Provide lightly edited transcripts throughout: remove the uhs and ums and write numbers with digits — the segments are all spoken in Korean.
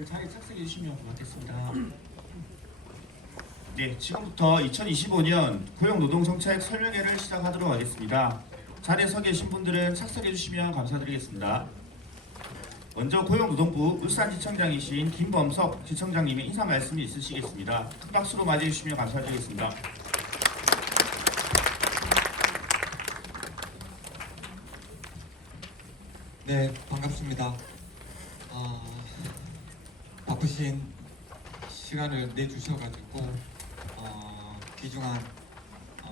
다들 자리에 착석해 주시면 고맙겠습니다. 네, 지금부터 2025년 고용노동정책 설명회를 시작하도록 하겠습니다. 자리에 서 계신 분들은 착석해 주시면 감사드리겠습니다. 먼저 고용노동부 울산지청장이신 김범석 지청장님의 인사 말씀이 있으시겠습니다. 큰 박수로 맞이해 주시면 감사드리겠습니다. 네, 반갑습니다. 바쁘신 시간을 내주셔가지고 귀중한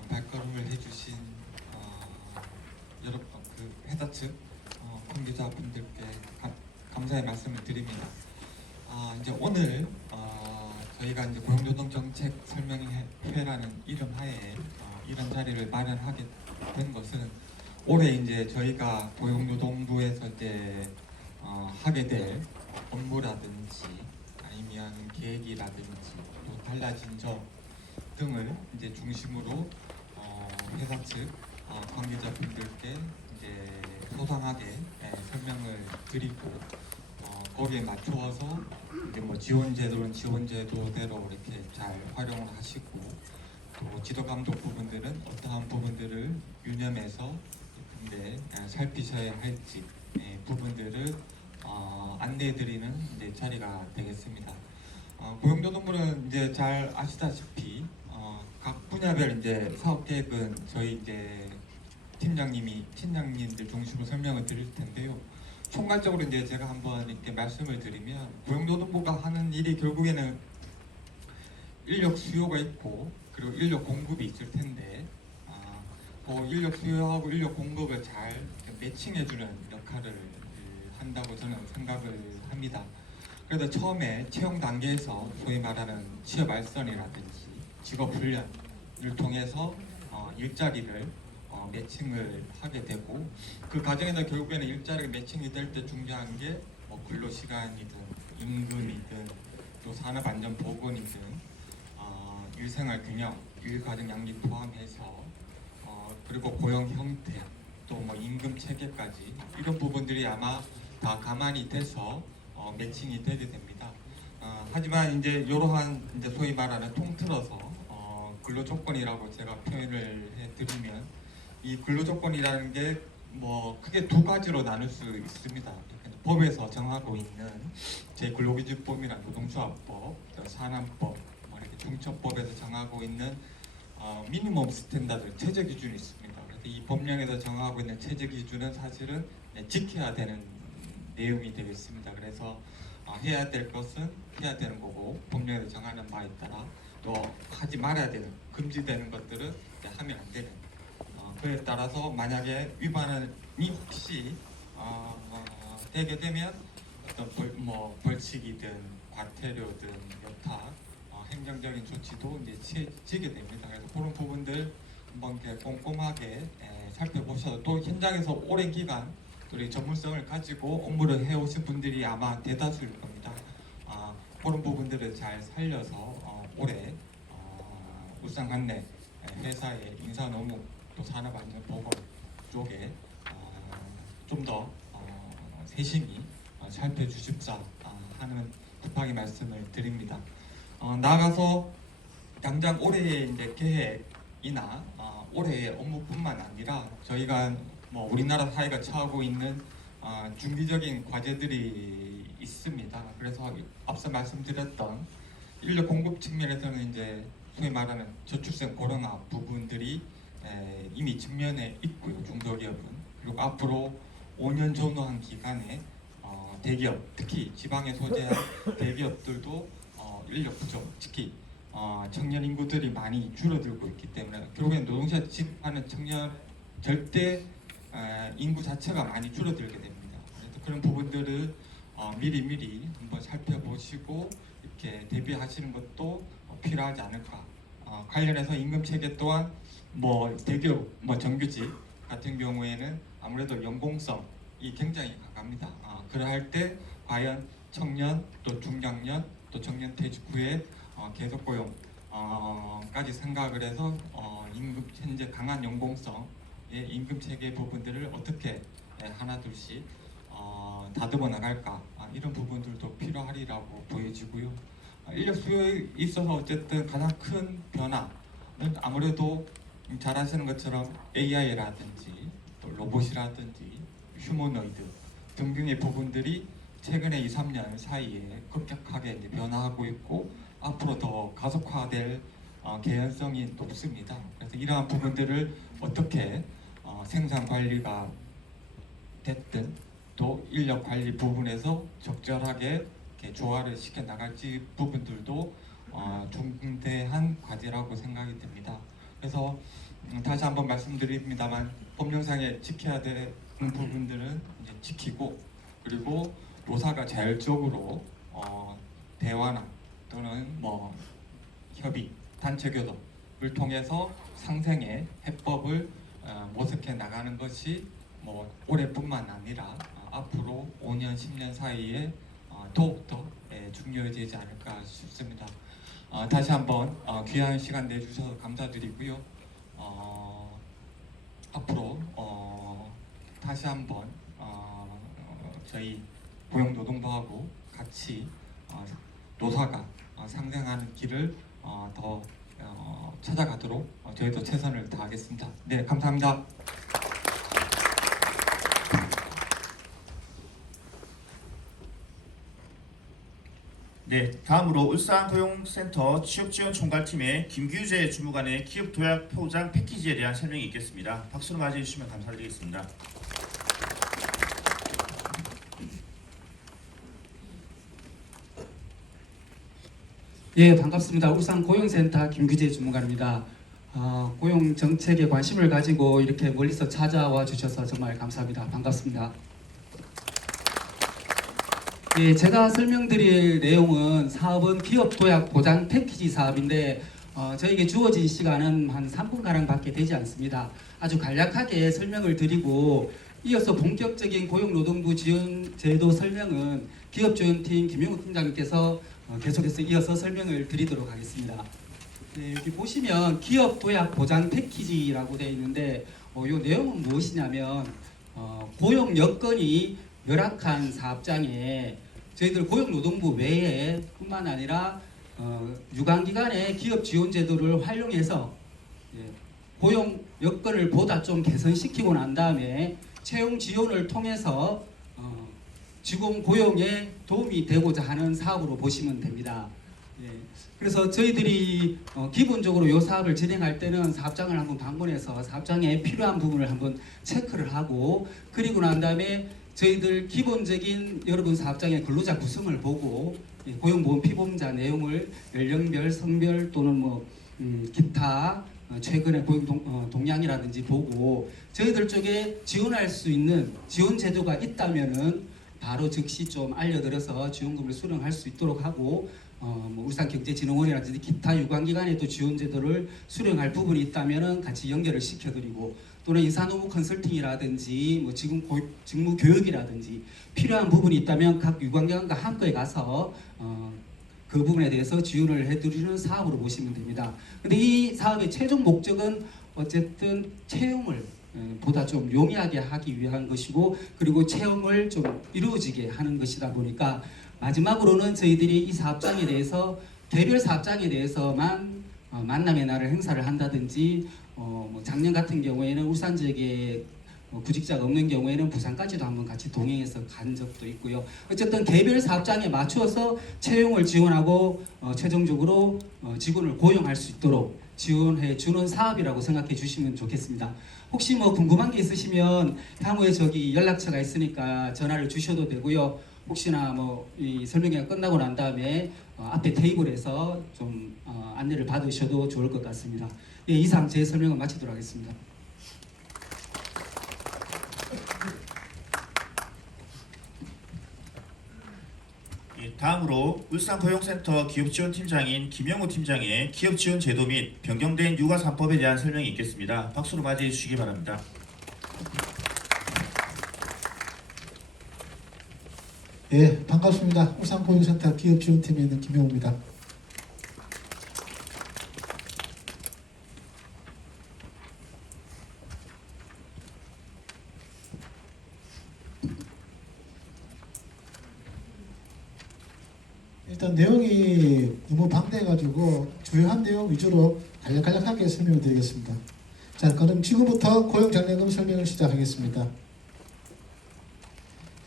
발걸음을 해주신 여러분 그 회사 측 관계자분들께 감사의 말씀을 드립니다. 이제 오늘 저희가 이제 고용노동정책 설명회라는 이름 하에 이런 자리를 마련하게 된 것은 올해 이제 저희가 고용노동부에서 이제 하게 될 업무라든지 아니면 계획이라든지 또 달라진 점 등을 이제 중심으로 회사 측 관계자분들께 이제 소상하게 설명을 드리고 거기에 맞추어서 이제 뭐 지원제도는 지원제도대로 이렇게 잘 활용을 하시고 또 지도 감독 부분들은 어떠한 부분들을 유념해서 이제 살피셔야 할지 부분들을 안내해드리는 이제 자리가 되겠습니다. 고용노동부는 이제 잘 아시다시피 각 분야별 이제 사업 계획은 저희 이제 팀장님들 중심으로 설명을 드릴 텐데요. 총괄적으로 이제 제가 한번 이렇게 말씀을 드리면 고용노동부가 하는 일이 결국에는 인력 수요가 있고 그리고 인력 공급이 있을 텐데 그 인력 수요하고 인력 공급을 잘 매칭해주는 역할을 한다고 저는 생각을 합니다. 그래서 처음에 채용 단계에서 소위 말하는 취업 알선이라든지 직업 훈련을 통해서 일자리를 매칭을 하게 되고 그 과정에서 결국에는 일자리가 매칭이 될 때 중요한 게 뭐 근로시간이든 임금이든 또 산업안전보건이든 일생활 균형, 일가정 양립 포함해서 그리고 고용 형태 또 뭐 임금 체계까지 이런 부분들이 아마 다 감안이 돼서 매칭이 되게 됩니다. 하지만 이제 이러한 이제 소위 말하는 통틀어서 근로 조건이라고 제가 표현을 해드리면 이 근로 조건이라는 게 뭐 크게 두 가지로 나눌 수 있습니다. 법에서 정하고 있는 제 근로기준법이나 노동조합법, 산안법, 이렇게 중첩법에서 정하고 있는 미니멈 스탠다드 체제 기준이 있습니다. 그래서 이 법령에서 정하고 있는 체제 기준은 사실은 지켜야 되는 내용이 되겠습니다. 그래서 해야 될 것은 해야 되는 거고 법령에서 정하는 바에 따라 또 하지 말아야 되는 금지되는 것들은 하면 안 되는 그에 따라서 만약에 위반이 혹시 되게 되면 어떤 벌칙이든 과태료든 여타 행정적인 조치도 이제 취해지게 됩니다. 그래서 그런 부분들 한번 이렇게 꼼꼼하게 살펴보셔서 또 현장에서 오랜 기간 우리 전문성을 가지고 업무를 해오신 분들이 아마 대다수일 겁니다. 그런 부분들을 잘 살려서 올해 울산관내 회사의 인사노무 또 산업안전보건 쪽에 좀 더 세심히 살펴주십사 하는 급하게 말씀을 드립니다. 나아가서 당장 올해의 이제 계획이나 올해의 업무뿐만 아니라 저희가 뭐 우리나라 사회가 처하고 있는 중기적인 과제들이 있습니다. 그래서 앞서 말씀드렸던 인력 공급 측면에서는 이제 소위 말하는 저출생 고령화 부분들이 이미 측면에 있고요. 중소기업은 그리고 앞으로 5년 전후한 기간에 대기업 특히 지방에 소재한 대기업들도 인력 부족 특히 청년 인구들이 많이 줄어들고 있기 때문에 결국엔 노동시장 진입하는 청년 절대 인구 자체가 많이 줄어들게 됩니다. 그래서 그런 부분들을 미리 한번 살펴보시고 이렇게 대비하시는 것도 필요하지 않을까. 관련해서 임금 체계 또한 뭐 대기업 정규직 같은 경우에는 아무래도 연공성이 굉장히 강합니다. 그러할 때 과연 청년 또 중장년 또 청년 퇴직 후에 계속 고용까지 생각을 해서 임금 현재 강한 연공성의 임금 체계 부분들을 어떻게 하나둘씩 다듬어 나갈까 이런 부분들도 필요. 이러이러하리라고 보여지고요. 인력 수요에 있어서 어쨌든 가장 큰 변화는 아무래도 잘 아시는 것처럼 AI라든지 또 로봇이라든지 휴머노이드 등등의 부분들이 최근에 2, 3년 사이에 급격하게 이제 변화하고 있고 앞으로 더 가속화될 개연성이 높습니다. 그래서 이러한 부분들을 어떻게 생산 관리가 됐든 또 인력 관리 부분에서 적절하게 이렇게 조화를 시켜 나갈지 부분들도 중대한 과제라고 생각이 듭니다. 그래서 다시 한번 말씀드립니다만 법령상에 지켜야 되는 부분들은 이제 지키고 그리고 노사가 자율적으로 대화나 또는 뭐 협의, 단체 교섭을 통해서 상생의 해법을 모색해 나가는 것이 뭐 올해뿐만 아니라 앞으로 5년, 10년 사이에 더욱더 중요해지지 않을까 싶습니다. 다시 한번 귀한 시간 내주셔서 감사드리고요. 앞으로 다시 한번 저희 고용노동부하고 같이 노사가 상생하는 길을 더 찾아가도록 저희도 최선을 다하겠습니다. 네, 감사합니다. 네, 다음으로 울산고용센터 취업지원총괄팀의 김규재 주무관의 기업 도약 포장 패키지에 대한 설명이 있겠습니다. 박수로 맞이해 주시면 감사드리겠습니다. 예, 반갑습니다. 울산고용센터 김규재 주무관입니다. 고용 정책에 관심을 가지고 이렇게 멀리서 찾아와 주셔서 정말 감사합니다. 반갑습니다. 예, 제가 설명드릴 내용은 사업은 기업 도약 보장 패키지 사업인데 저에게 주어진 시간은 한 3분가량 밖에 되지 않습니다. 아주 간략하게 설명을 드리고 이어서 본격적인 고용노동부 지원제도 설명은 기업지원팀 김영우 팀장님께서 계속해서 이어서 설명을 드리도록 하겠습니다. 네, 여기 보시면 기업 도약 보장 패키지라고 되어 있는데 이 내용은 무엇이냐면 고용 여건이 열악한 사업장에 저희들 고용노동부 외에 뿐만 아니라 유관기관의 기업 지원 제도를 활용해서 고용 여건을 보다 좀 개선시키고 난 다음에 채용 지원을 통해서 직원 고용에 도움이 되고자 하는 사업으로 보시면 됩니다. 그래서 저희들이 기본적으로 이 사업을 진행할 때는 사업장을 한번 방문해서 사업장에 필요한 부분을 한번 체크를 하고 그리고 난 다음에 저희들 기본적인 여러분 사업장의 근로자 구성을 보고 고용보험 피보험자 내용을 연령별, 성별 또는 뭐 기타 최근의 고용 동향이라든지 보고 저희들 쪽에 지원할 수 있는 지원 제도가 있다면은 바로 즉시 좀 알려드려서 지원금을 수령할 수 있도록 하고 뭐 울산경제진흥원이라든지 기타 유관기관에도 지원 제도를 수령할 부분이 있다면은 같이 연결을 시켜드리고 또는 인사노무 컨설팅이라든지 뭐 직무 교육이라든지 필요한 부분이 있다면 각 유관기관과 함께 가서 그 부분에 대해서 지원을 해드리는 사업으로 보시면 됩니다. 근데 이 사업의 최종 목적은 어쨌든 채용을 보다 좀 용이하게 하기 위한 것이고 그리고 채용을 좀 이루어지게 하는 것이다 보니까 마지막으로는 저희들이 이 사업장에 대해서 개별 사업장에 대해서만 만남의 날을 행사를 한다든지 뭐 작년 같은 경우에는 울산 지역에 구직자가 없는 경우에는 부산까지도 한번 같이 동행해서 간 적도 있고요. 어쨌든 개별 사업장에 맞추어서 채용을 지원하고 최종적으로 직원을 고용할 수 있도록 지원해 주는 사업이라고 생각해 주시면 좋겠습니다. 혹시 뭐 궁금한 게 있으시면 향후에 저기 연락처가 있으니까 전화를 주셔도 되고요. 혹시나 뭐 이 설명회가 끝나고 난 다음에 앞에 테이블에서 좀 안내를 받으셔도 좋을 것 같습니다. 예, 이상 제 설명을 마치도록 하겠습니다. 예, 다음으로 울산고용센터 기업지원팀장인 김영우 팀장의 기업지원 제도 및 변경된 육아 3법에 대한 설명이 있겠습니다. 박수로 맞이해 주시기 바랍니다. 예, 반갑습니다. 울산고용센터 기업지원팀에 있는 김영우입니다. 일단 내용이 너무 방대해가지고 주요한 내용 위주로 간략하게 설명을 드리겠습니다. 자, 그럼 지금부터 고용장려금 설명을 시작하겠습니다.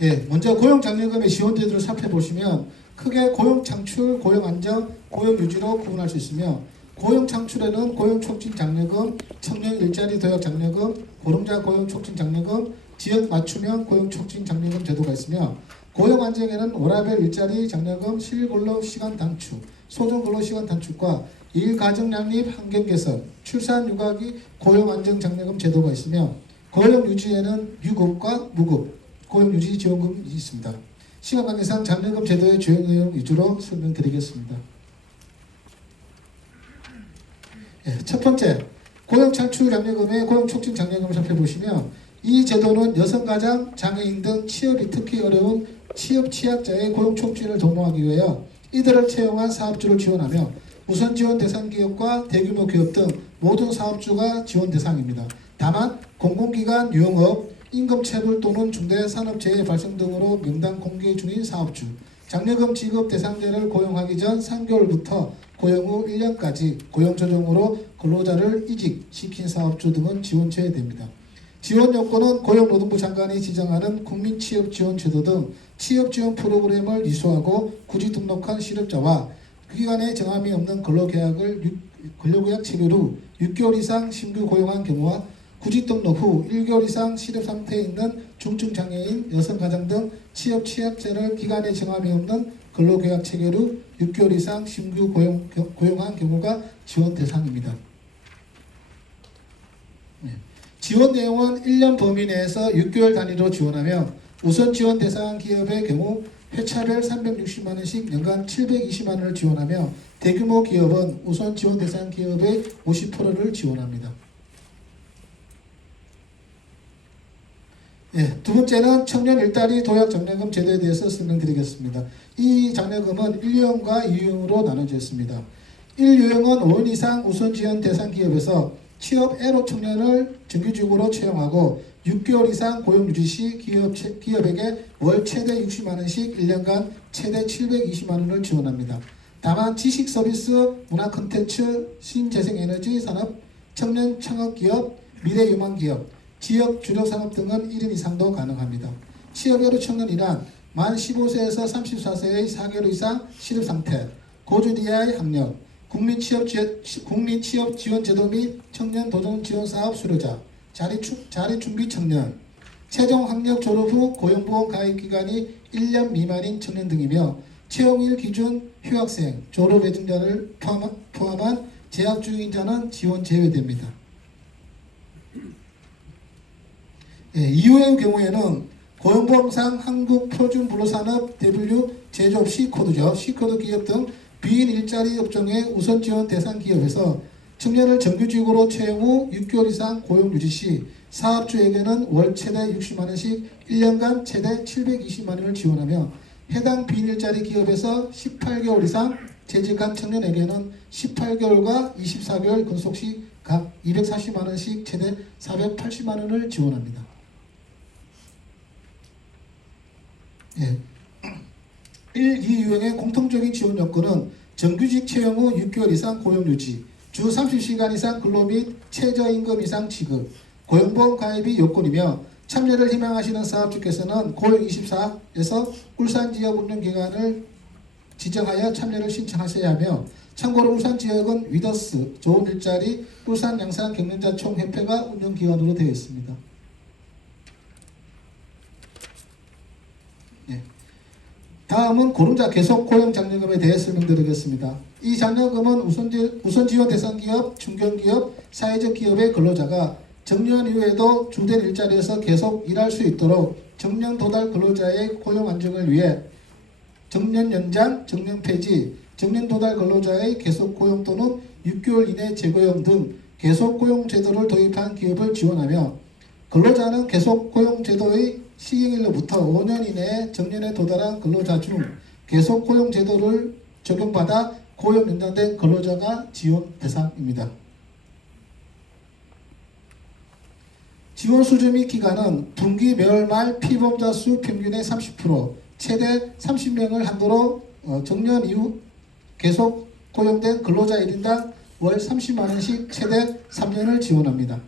예, 먼저 고용장려금의 지원제도를 살펴보시면 크게 고용창출, 고용안정, 고용유지로 구분할 수 있으며 고용창출에는 고용촉진장려금, 청년 일자리 도약장려금, 고령자 고용촉진장려금, 지역 맞춤형 고용촉진장려금 제도가 있으며 고용안정에는 워라밸 일자리 장려금, 실근로시간 단축, 소정근로시간 단축과 일가정양립 환경 개선, 출산 육아기 고용안정장려금 제도가 있으며 고용유지에는 유급과 무급, 고용유지 지원금이 있습니다. 시간 관계상 장려금 제도의 주요 내용 위주로 설명드리겠습니다. 예, 첫 번째, 고용창출 장려금의 고용촉진 장려금을 살펴보시면 이 제도는 여성가장, 장애인 등 취업이 특히 어려운 취업 취약자의 고용 촉진을 도모하기 위하여 이들을 채용한 사업주를 지원하며 우선 지원 대상 기업과 대규모 기업 등 모든 사업주가 지원 대상입니다. 다만 공공기관, 유흥업, 임금체불 또는 중대산업재해 발생 등으로 명단 공개 중인 사업주, 장려금 지급 대상자를 고용하기 전 3개월부터 고용 후 1년까지 고용조정으로 근로자를 이직시킨 사업주 등은 지원 제외됩니다. 지원 요건은 고용노동부 장관이 지정하는 국민취업지원제도 등 취업지원 프로그램을 이수하고 구직 등록한 실업자와 그 기간에 정함이 없는 근로계약 체결 후 6개월 이상 신규 고용한 경우와 구직 등록 후 1개월 이상 실업 상태에 있는 중증 장애인, 여성 가장 등 취업 취약자를 기간에 정함이 없는 근로계약 체결 후 6개월 이상 신규 고용한 경우가 지원 대상입니다. 지원 내용은 1년 범위 내에서 6개월 단위로 지원하며 우선 지원 대상 기업의 경우 회차별 360만원씩 연간 720만원을 지원하며 대규모 기업은 우선 지원 대상 기업의 50%를 지원합니다. 예, 두 번째는 청년 일자리 도약 장려금 제도에 대해서 설명드리겠습니다. 이 장려금은 1유형과 2유형으로 나눠져 있습니다. 1유형은 5년 이상 우선 지원 대상 기업에서 취업 애로 청년을 정규직으로 채용하고 6개월 이상 고용 유지 시 기업에게 월 최대 60만원씩 1년간 최대 720만원을 지원합니다. 다만 지식 서비스, 문화 콘텐츠, 신재생에너지 산업, 청년 창업기업, 미래유망기업, 지역 주력산업 등은 1인 이상도 가능합니다. 취업애로 청년이란 만 15세에서 34세의 4개월 이상 실업상태, 고졸이하의 학력, 국민취업지원제도 및 청년도전지원사업 수료자, 자리준비 청년, 최종 학력 졸업 후 고용보험 가입기간이 1년 미만인 청년 등이며 채용일 기준 휴학생, 졸업 예정자를 포함한 재학 중인 자는 지원 제외됩니다. 예, 이후의 경우에는 고용보험상 한국표준근로산업 W 제조업 C코드죠. C코드 기업 등 비인 일자리 업종의 우선 지원 대상 기업에서 청년을 정규직으로 채용 후 6개월 이상 고용 유지 시 사업주에게는 월 최대 60만원씩 1년간 최대 720만원을 지원하며 해당 비인 일자리 기업에서 18개월 이상 재직한 청년에게는 18개월과 24개월 근속 시 각 240만원씩 최대 480만원을 지원합니다. 예. 1, 2유형의 공통적인 지원 요건은 정규직 채용 후 6개월 이상 고용 유지, 주 30시간 이상 근로 및 최저임금 이상 지급, 고용보험 가입이 요건이며 참여를 희망하시는 사업주께서는 고용24에서 울산지역 운영기관을 지정하여 참여를 신청하셔야 하며 참고로 울산지역은 위더스, 좋은 일자리, 울산 양산 경영자 총협회가 운영기관으로 되어 있습니다. 예. 다음은 고령자 계속 고용 장려금에 대해 설명드리겠습니다. 이 장려금은 우선 지원 대상 기업, 중견기업, 사회적 기업의 근로자가 정년 이후에도 주된 일자리에서 계속 일할 수 있도록 정년 도달 근로자의 고용 안정을 위해 정년 연장, 정년 폐지, 정년 도달 근로자의 계속 고용 또는 6개월 이내 재고용 등 계속 고용 제도를 도입한 기업을 지원하며 근로자는 계속 고용 제도의 시행일로부터 5년 이내에 정년에 도달한 근로자 중 계속 고용 제도를 적용받아 고용 연장된 근로자가 지원 대상입니다. 지원 수준 및 기간은 분기 매월 말 피보험자 수 평균의 30%, 최대 30명을 한도로 정년 이후 계속 고용된 근로자 1인당 월 30만 원씩 최대 3년을 지원합니다.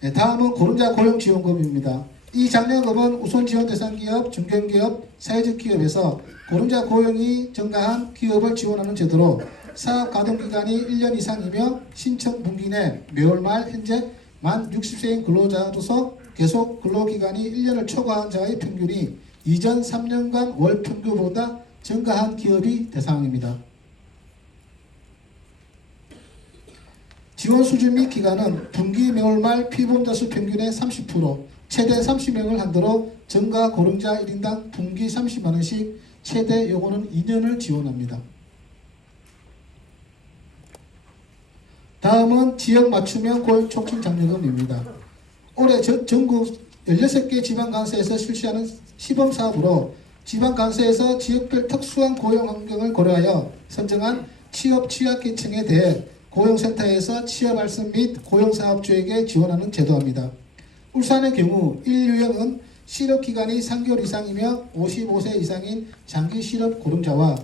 네, 다음은 고령자 고용지원금입니다. 이 장려금은 우선 지원 대상 기업, 중견기업, 사회적 기업에서 고령자 고용이 증가한 기업을 지원하는 제도로 사업 가동 기간이 1년 이상이며 신청 분기 내 매월 말 현재 만 60세인 근로자로서 계속 근로기간이 1년을 초과한 자의 평균이 이전 3년간 월 평균보다 증가한 기업이 대상입니다. 지원 수준 및 기간은 분기 매월 말 피보험자 수 평균의 30%, 최대 30명을 한도로 전가 고령자 1인당 분기 30만 원씩 최대 요거는 2년을 지원합니다. 다음은 지역 맞춤형 고용 촉진 장려금입니다. 올해 전국 16개 지방간서에서 실시하는 시범사업으로 지방간서에서 지역별 특수한 고용 환경을 고려하여 선정한 취업 취약계층에 대해 고용센터에서 취업 알선 및 고용사업주에게 지원하는 제도입니다. 울산의 경우 1유형은 실업기간이 3개월 이상이며 55세 이상인 장기 실업 고령자와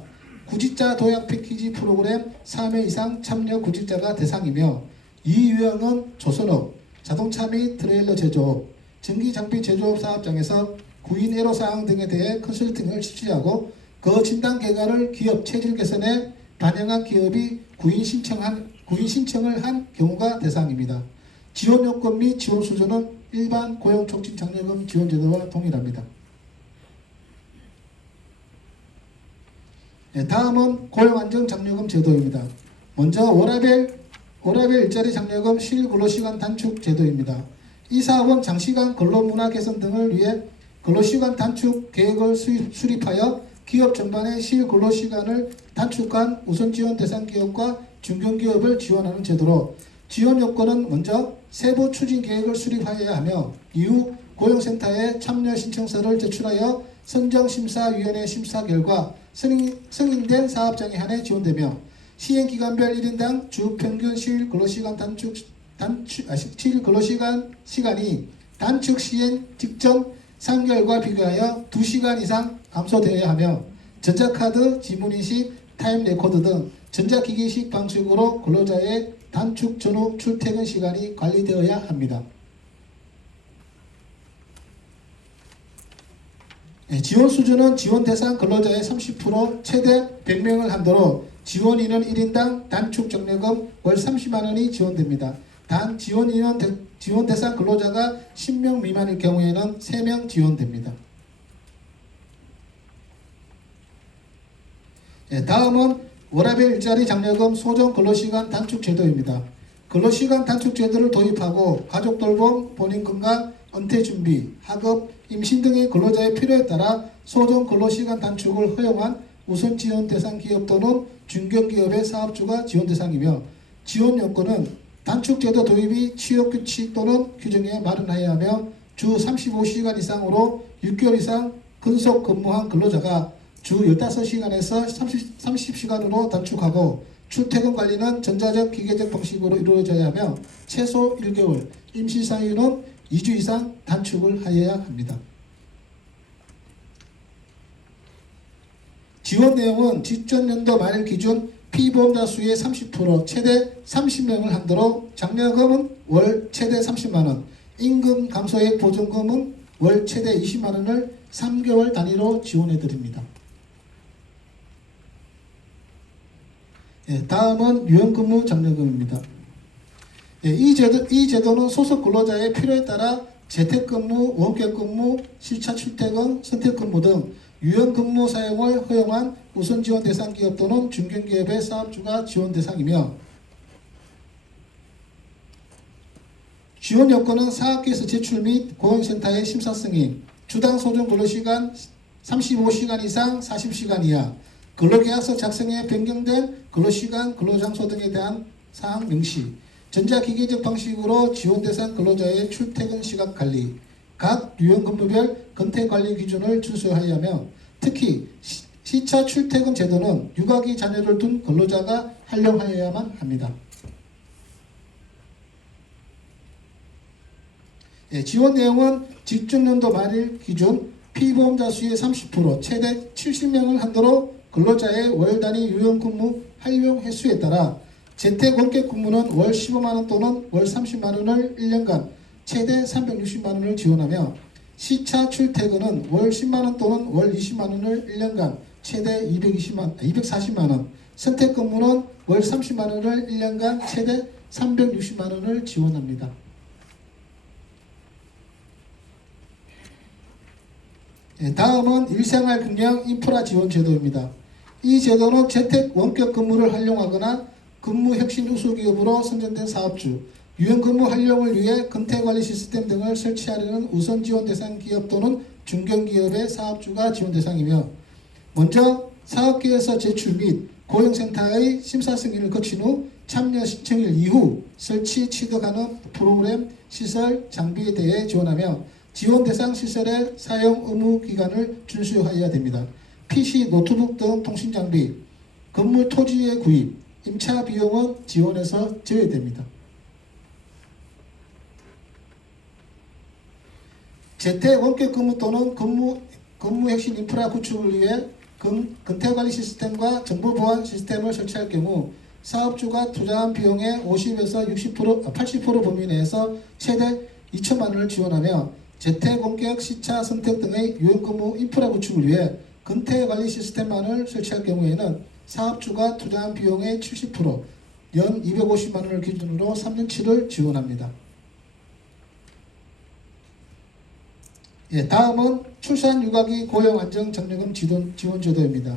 구직자 도약 패키지 프로그램 3회 이상 참여 구직자가 대상이며 2유형은 조선업, 자동차 및 트레일러 제조업, 전기장비 제조업 사업장에서 구인 애로사항 등에 대해 컨설팅을 실시하고 그 진단 결과를 기업 체질 개선에 반영한 기업이 구인 신청을 한 경우가 대상입니다. 지원 요건 및 지원 수준은 일반 고용촉진장려금 지원제도와 동일합니다. 네, 다음은 고용안정장려금 제도입니다. 먼저 워라밸 일자리 장려금 실근로시간 단축 제도입니다. 이 사업은 장시간 근로문화 개선 등을 위해 근로시간 단축 계획을 수립하여 기업 전반의 실근로시간을 단축한 우선지원 대상 기업과 중견기업을 지원하는 제도로 지원 요건은 먼저 세부 추진 계획을 수립하여야 하며 이후 고용센터에 참여 신청서를 제출하여 선정심사위원회 심사 결과 승인된 사업장에 한해 지원되며 시행기간별 1인당 주 평균 실근로시간 시간이 단축 시행 직전 3개월과 비교하여 2시간 이상 감소되어야 하며 전자카드, 지문인식, 타임레코드 등 전자기기식 방식으로 근로자의 단축 전후 출퇴근 시간이 관리되어야 합니다. 지원 수준은 지원 대상 근로자의 30% 최대 100명을 한도로 지원 인원 1인당 단축 정려금 월 30만 원이 지원됩니다. 단 지원 대상 근로자가 10명 미만일 경우에는 3명 지원됩니다. 다음은 워라밸 일자리 장려금 소정 근로시간 단축 제도입니다. 근로시간 단축 제도를 도입하고 가족 돌봄, 본인 건강, 은퇴 준비, 학업, 임신 등의 근로자의 필요에 따라 소정 근로시간 단축을 허용한 우선 지원 대상 기업 또는 중견기업의 사업주가 지원 대상이며 지원 요건은 단축 제도 도입이 취업 규칙 또는 규정에 마련하여야 하며 주 35시간 이상으로 6개월 이상 근속 근무한 근로자가 주 15시간에서 30시간으로 단축하고 출퇴근 관리는 전자적 기계적 방식으로 이루어져야 하며 최소 1개월, 임시 사유는 2주 이상 단축을 하여야 합니다. 지원 내용은 직전연도 말 기준 피보험자 수의 30% 최대 30명을 한도로 장려금은 월 최대 30만원, 임금 감소액 보존금은 월 최대 20만원을 3개월 단위로 지원해 드립니다. 다음은 유연근무 장려금입니다. 이 제도는 소속 근로자의 필요에 따라 재택근무, 원격근무, 실차 출퇴근, 선택근무 등 유연근무 사용을 허용한 우선지원 대상 기업 또는 중견기업의 사업주가 지원 대상이며 지원 요건은 사업계에서 제출 및 고용센터의 심사 승인, 주당 소정 근로시간 35시간 이상 40시간 이하, 근로계약서 작성에 변경된 근로시간, 근로장소 등에 대한 사항 명시, 전자기계적 방식으로 지원 대상 근로자의 출퇴근 시각 관리, 각 유연근무별 근태관리 기준을 준수하여야 하며 특히 시차 출퇴근 제도는 육아기 자녀를 둔 근로자가 활용하여야만 합니다. 지원 내용은 직전년도 말일 기준 피보험자 수의 30% 최대 70명을 한도로 근로자의 월 단위 유연 근무 활용 횟수에 따라 재택 원격 근무는 월 15만 원 또는 월 30만 원을 1년간 최대 360만 원을 지원하며 시차 출퇴근은 월 10만 원 또는 월 20만 원을 1년간 최대 240만 원, 선택 근무는 월 30만 원을 1년간 최대 360만 원을 지원합니다. 다음은 일생활 경력 인프라 지원 제도입니다. 이 제도는 재택 원격 근무를 활용하거나 근무 혁신 우수 기업으로 선정된 사업주, 유연 근무 활용을 위해 근태관리 시스템 등을 설치하려는 우선 지원 대상 기업 또는 중견기업의 사업주가 지원 대상이며, 먼저 사업계에서 제출 및 고용센터의 심사 승인을 거친 후 참여 신청일 이후 설치 취득하는 프로그램, 시설, 장비에 대해 지원하며 지원 대상 시설의 사용 의무 기간을 준수하여야 됩니다. PC, 노트북 등 통신 장비, 건물 토지의 구입, 임차 비용은 지원에서 제외됩니다. 재택 원격 근무 또는 근무 혁신 인프라 구축을 위해 근태관리 시스템과 정보 보안 시스템을 설치할 경우 사업주가 투자한 비용의 50에서 80% 범위 내에서 최대 2천만 원을 지원하며 재택 원격 시차 선택 등의 유연 근무 인프라 구축을 위해 근태관리 시스템만을 설치할 경우에는 사업주가 투자한 비용의 70%, 연 250만 원을 기준으로 3년치를 지원합니다. 다음은 출산 육아기 고용안정장려금 지원 제도입니다.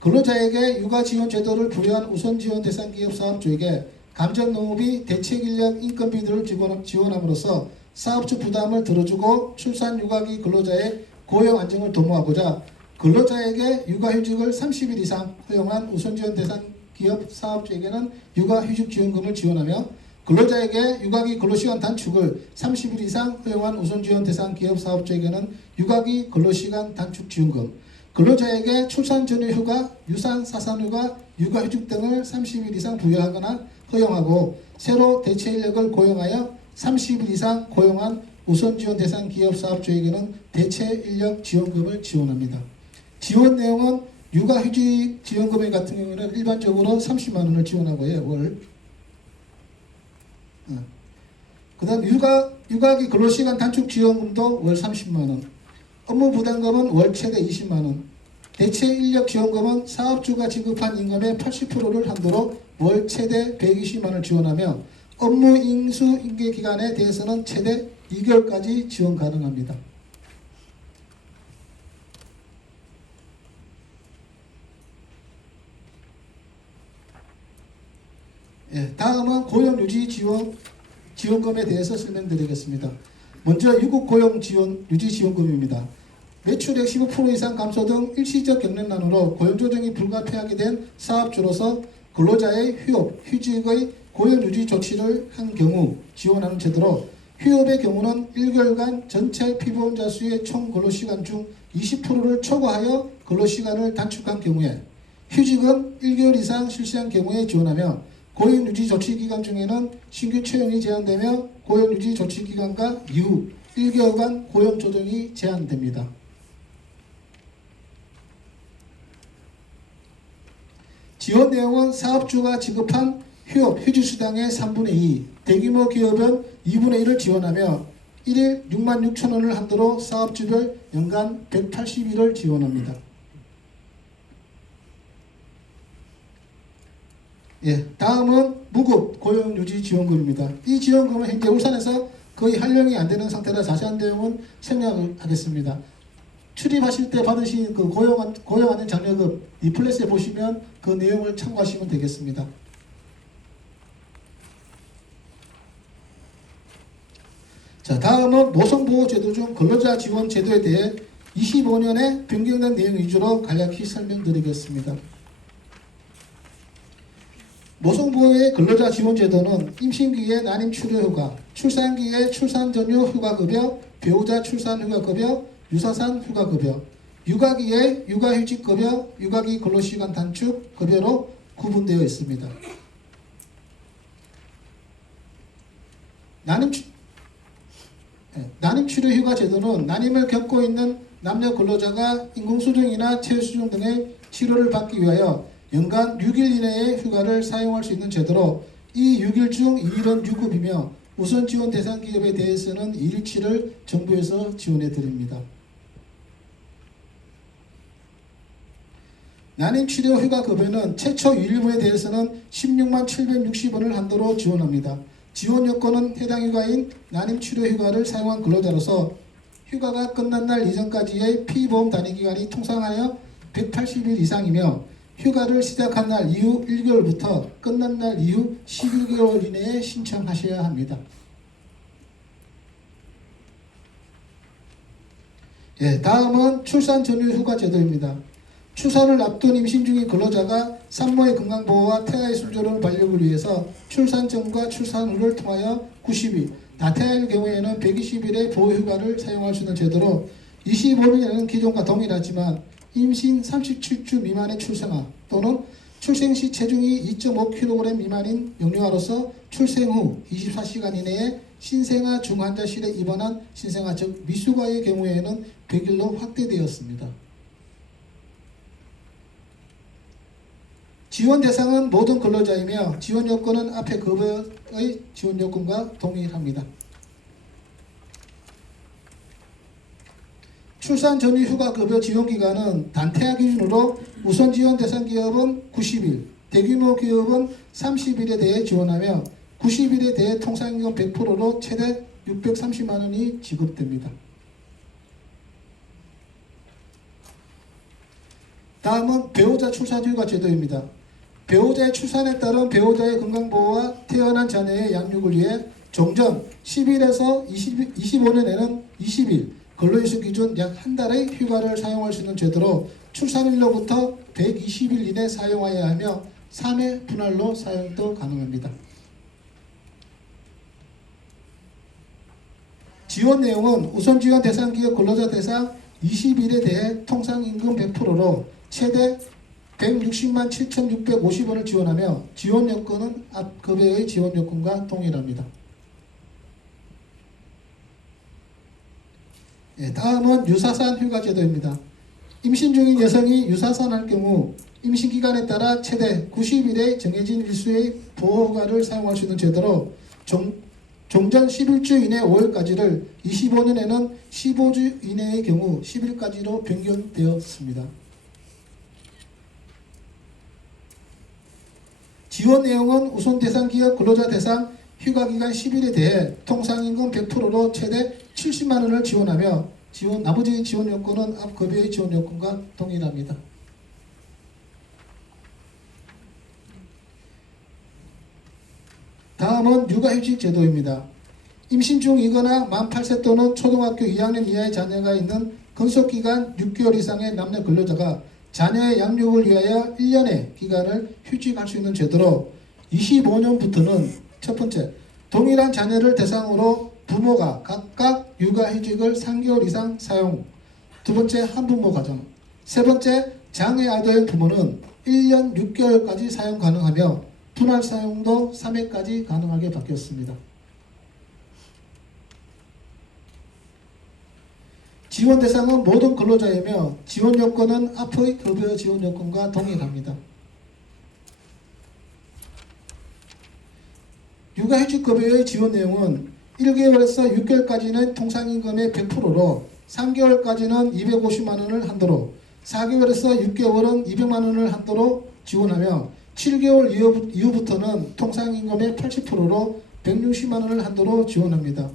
근로자에게 육아 지원 제도를 부여한 우선 지원 대상 기업 사업주에게 감정노무비, 대책인력 인건비 등을 지원함으로써 사업주 부담을 덜어주고 출산 육아기 근로자의 고용 안정을 도모하고자 근로자에게 육아휴직을 30일 이상 허용한 우선 지원 대상 기업 사업주에게는 육아휴직 지원금을 지원하며 근로자에게 육아기 근로시간 단축을 30일 이상 허용한 우선 지원 대상 기업 사업주에게는 육아기 근로시간 단축 지원금, 근로자에게 출산 전후 휴가, 유산 사산 휴가, 육아휴직 등을 30일 이상 부여하거나 허용하고 새로 대체 인력을 고용하여 30일 이상 고용한 우선 지원 대상 기업 사업주에게는 대체 인력 지원금을 지원합니다. 지원 내용은 육아휴직 지원금액 같은 경우에는 일반적으로 30만 원을 지원하고요. 월. 그 다음 육아기 근로시간 단축 지원금도 월 30만원, 업무 부담금은 월 최대 20만원, 대체 인력 지원금은 사업주가 지급한 임금의 80%를 한도로 월 최대 120만원을 지원하며 업무 인수 인계 기간에 대해서는 최대 2개월까지 지원 가능합니다. 다음은 고용유지 지원금에 대해서 설명드리겠습니다. 먼저 유급 고용 유지 지원금입니다. 매출액 15% 이상 감소 등 일시적 경련난으로 고용조정이 불가피하게 된 사업주로서 근로자의 휴업, 휴직의 고용유지 조치를 한 경우 지원하는 제도로, 휴업의 경우는 1개월간 전체 피보험자 수의 총 근로시간 중 20%를 초과하여 근로시간을 단축한 경우에, 휴직은 1개월 이상 실시한 경우에 지원하며 고용유지 조치기간 중에는 신규 채용이 제한되며 고용유지 조치기간과 이후 1개월간 고용조정이 제한됩니다. 지원 내용은 사업주가 지급한 휴업, 휴직수당의 3분의 2, 대규모 기업은 2분의 1을 지원하며 1일 6만 6천 원을 한도로 사업주별 연간 180일을 지원합니다. 다음은 무급 고용유지 지원금입니다. 이 지원금은 현재 울산에서 거의 활용이 안 되는 상태라 자세한 내용은 생략하겠습니다. 출입하실 때 받으신 그 고용안정 장려금 리플렛에 보시면 그 내용을 참고하시면 되겠습니다. 자, 다음은 노동보호제도 중 근로자 지원 제도에 대해 25년에 변경된 내용 위주로 간략히 설명드리겠습니다. 노동보호의 근로자 지원제도는 임신기의 난임 치료 휴가, 출산기의 출산 전후 휴가급여, 배우자 출산 휴가급여, 유사산 휴가급여, 육아기의 육아휴직급여, 육아기 근로시간 단축 급여로 구분되어 있습니다. 난임 치료 치료휴가 제도는 난임을 겪고 있는 남녀 근로자가 인공수정이나 체수정 등의 치료를 받기 위하여 연간 6일 이내의 휴가를 사용할 수 있는 제도로 이 6일 중 2일은 유급이며 우선 지원 대상 기업에 대해서는 2일치를 정부에서 지원해 드립니다. 난임 치료 휴가 급여는 최초 유일무에 대해서는 16만 760원을 한도로 지원합니다. 지원 요건은 해당 휴가인 난임 치료 휴가를 사용한 근로자로서 휴가가 끝난 날 이전까지의 피보험 단위 기간이 통상하여 180일 이상이며 휴가를 시작한 날 이후 1개월부터 끝난 날 이후 11개월 이내에 신청하셔야 합니다. 다음은 출산 전후 휴가 제도입니다. 출산을 앞둔 임신 중인 근로자가 산모의 건강보호와 태아의 순조로운 발육을 위해서 출산 전과 출산 후를 통하여 90일, 나태아일 경우에는 120일의 보호휴가를 사용할 수 있는 제도로 25일에는 기존과 동일하지만 임신 37주 미만의 출생아 또는 출생 시 체중이 2.5kg 미만인 영유아로서 출생 후 24시간 이내에 신생아 중환자실에 입원한 신생아 즉 미숙아의 경우에는 100일로 확대되었습니다. 지원 대상은 모든 근로자이며 지원 요건은 앞의 급여의 지원 요건과 동일합니다. 출산 전후 휴가 급여 지원 기간은 단태아 기준으로 우선 지원 대상 기업은 90일, 대규모 기업은 30일에 대해 지원하며 90일에 대해 통상임금 100%로 최대 630만 원이 지급됩니다. 다음은 배우자 출산 휴가 제도입니다. 배우자의 출산에 따른 배우자의 건강보호와 태어난 자녀의 양육을 위해 종전 10일에서 25년에는 20일 근로휴직 기준 약 한 달의 휴가를 사용할 수 있는 제도로 출산일로부터 120일 이내 사용하여야 하며 3회 분할로 사용도 가능합니다. 지원 내용은 우선 지원 대상 기업 근로자 대상 20일에 대해 통상임금 100%로 최대 160만 7,650원을 지원하며 지원 요건은 앞 급여의 지원 요건과 동일합니다. 다음은 유사산 휴가 제도입니다. 임신 중인 여성이 유사산할 경우 임신 기간에 따라 최대 90일의 정해진 일수의 보호휴가를 사용할 수 있는 제도로 종전 11주 이내 5일까지를 25년에는 15주 이내의 경우 10일까지로 변경되었습니다. 지원 내용은 우선 대상 기업 근로자 대상 휴가기간 10일에 대해 통상임금 100%로 최대 70만 원을 지원하며 나머지 지원 요건은 앞 급여의 지원 요건과 동일합니다. 다음은 육아휴직 제도입니다. 임신 중이거나 만 8세 또는 초등학교 2학년 이하의 자녀가 있는 근속기간 6개월 이상의 남녀 근로자가 자녀의 양육을 위하여 1년의 기간을 휴직할 수 있는 제도로 25년부터는 첫 번째, 동일한 자녀를 대상으로 부모가 각각 육아휴직을 3개월 이상 사용. 두 번째, 한부모 가정. 세 번째, 장애 아동의 부모는 1년 6개월까지 사용 가능하며 분할 사용도 3회까지 가능하게 바뀌었습니다. 지원 대상은 모든 근로자이며 지원 요건은 앞의 급여 지원 요건과 동일합니다. 육아휴직급여의 지원 내용은 1개월에서 6개월까지는 통상임금의 100%로 3개월까지는 250만 원을 한도로 4개월에서 6개월은 200만 원을 한도로 지원하며 7개월 이후부터는 통상임금의 80%로 160만 원을 한도로 지원합니다.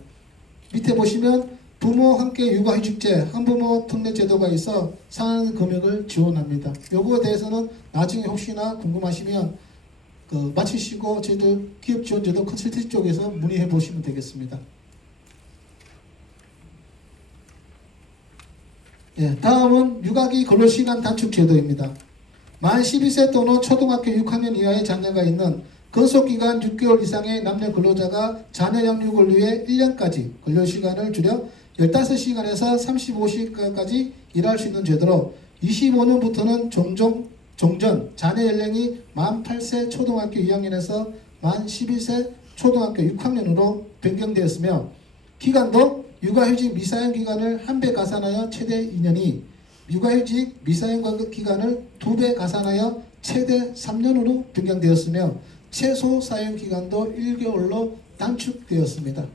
밑에 보시면 부모 함께 육아휴직제, 한부모 특례 제도가 있어 상한 금액을 지원합니다. 요거에 대해서는 나중에 혹시나 궁금하시면 마치시고 저희들 기업지원제도 컨설팅 쪽에서 문의해 보시면 되겠습니다. 다음은 육아기 근로시간 단축 제도입니다. 만 12세 또는 초등학교 6학년 이하의 자녀가 있는 근속기간 6개월 이상의 남녀 근로자가 자녀 양육을 위해 1년까지 근로시간을 줄여 15시간에서 35시간까지 일할 수 있는 제도로 25년부터는 종전 자녀 연령이 만 8세 초등학교 2학년에서 만 12세 초등학교 6학년으로 변경되었으며 기간도 육아휴직 미사용 기간을 1배 가산하여 최대 2년이 육아휴직 미사용 기간을 2배 가산하여 최대 3년으로 변경되었으며 최소 사용 기간도 1개월로 단축되었습니다.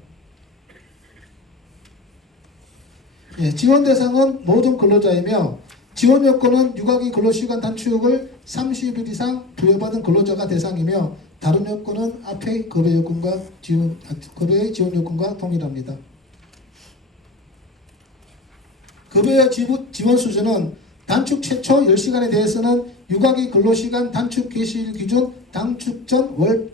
지원 대상은 모든 근로자이며 지원 요건은 육아기 근로시간 단축을 30일 이상 부여받은 근로자가 대상이며 다른 요건은 앞의 급여 요건과 급여의 지원 요건과 동일합니다. 급여 지원 수준은 단축 최초 10시간에 대해서는 육아기 근로시간 단축 개시일 기준 단축 전 월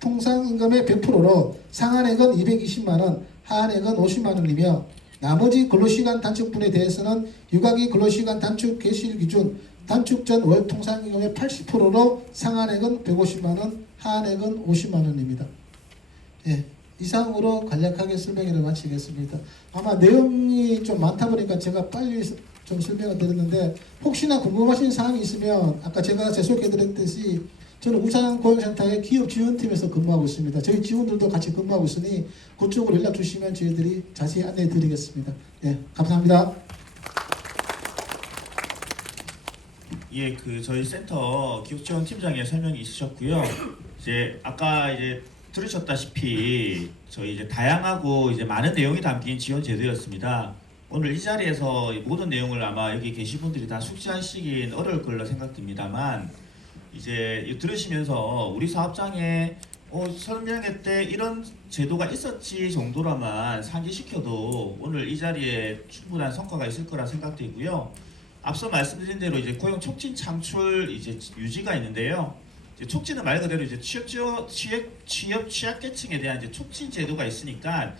통상임금의 100%로 상한액은 220만원, 하한액은 50만원이며 나머지 근로시간 단축분에 대해서는 육아기 근로시간 단축 개시일 기준 단축 전 월 통상임금의 80%로 상한액은 150만원, 하한액은 50만원입니다. 이상으로 간략하게 설명을 마치겠습니다. 아마 내용이 좀 많다 보니까 제가 빨리 좀 설명을 드렸는데 혹시나 궁금하신 사항이 있으면 아까 제가 재소개 드렸듯이 저는 울산 고용센터의 기업지원팀에서 근무하고 있습니다. 저희 지원들도 같이 근무하고 있으니 그쪽으로 연락 주시면 저희들이 자세히 안내해 드리겠습니다. 감사합니다. 예, 저희 센터 기업지원팀장의 설명이 있으셨고요. 이제 아까 들으셨다시피 저희 다양하고 많은 내용이 담긴 지원 제도였습니다. 오늘 이 자리에서 모든 내용을 아마 여기 계신 분들이 다 숙지하시긴 어려울 걸로 생각됩니다만 들으시면서 우리 사업장에 설명회 때 이런 제도가 있었지 정도로만 상기시켜도 오늘 이 자리에 충분한 성과가 있을 거라 생각되고요. 앞서 말씀드린 대로 고용 촉진 창출 유지가 있는데요. 촉진은 말 그대로 취약계층에 대한 촉진 제도가 있으니까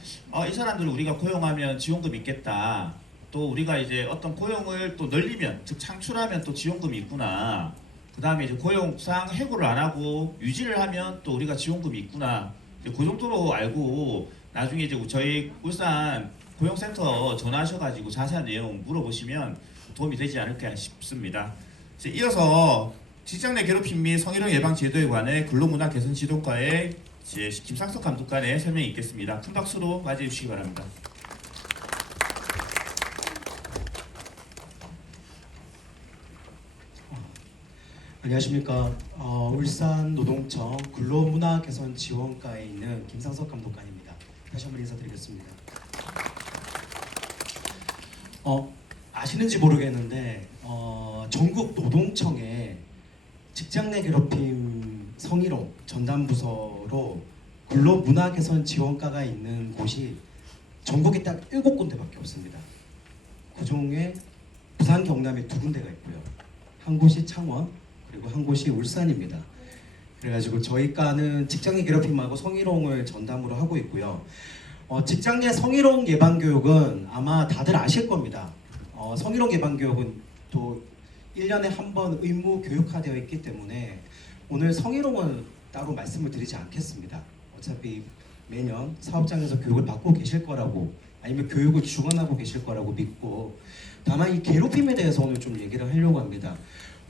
이 사람들을 우리가 고용하면 지원금이 있겠다. 또 우리가 어떤 고용을 또 늘리면 즉 창출하면 또 지원금이 있구나. 그 다음에 고용상 해고를 안 하고 유지를 하면 또 우리가 지원금이 있구나. 그 정도로 알고 나중에 저희 울산 고용센터 전화하셔가지고 자세한 내용 물어보시면 도움이 되지 않을까 싶습니다. 이어서 직장 내 괴롭힘 및 성희롱 예방 제도에 관해 근로문화 개선 지도과의 김상석 감독관의 설명이 있겠습니다. 큰 박수로 맞이해 주시기 바랍니다. 안녕하십니까. 울산 노동청 근로문화 개선 지원과에 있는 김상석 감독관입니다. 다시 한번 인사드리겠습니다. 아시는지 모르겠는데 전국 노동청에 직장 내 괴롭힘 성희롱 전담부서로 근로문화 개선 지원과가 있는 곳이 전국에 딱 7군데밖에 없습니다. 그중에 부산 경남에 2군데가 있고요. 한 곳이 창원 그리고 한 곳이 울산입니다. 그래가지고 저희 과는 직장 내 괴롭힘하고 성희롱을 전담으로 하고 있고요. 직장 내 성희롱 예방 교육은 아마 다들 아실 겁니다. 성희롱 예방 교육은 또 1년에 한 번 의무 교육화되어 있기 때문에 오늘 성희롱은 따로 말씀을 드리지 않겠습니다. 어차피 매년 사업장에서 교육을 받고 계실 거라고 아니면 교육을 주관하고 계실 거라고 믿고 다만 이 괴롭힘에 대해서 오늘 좀 얘기를 하려고 합니다.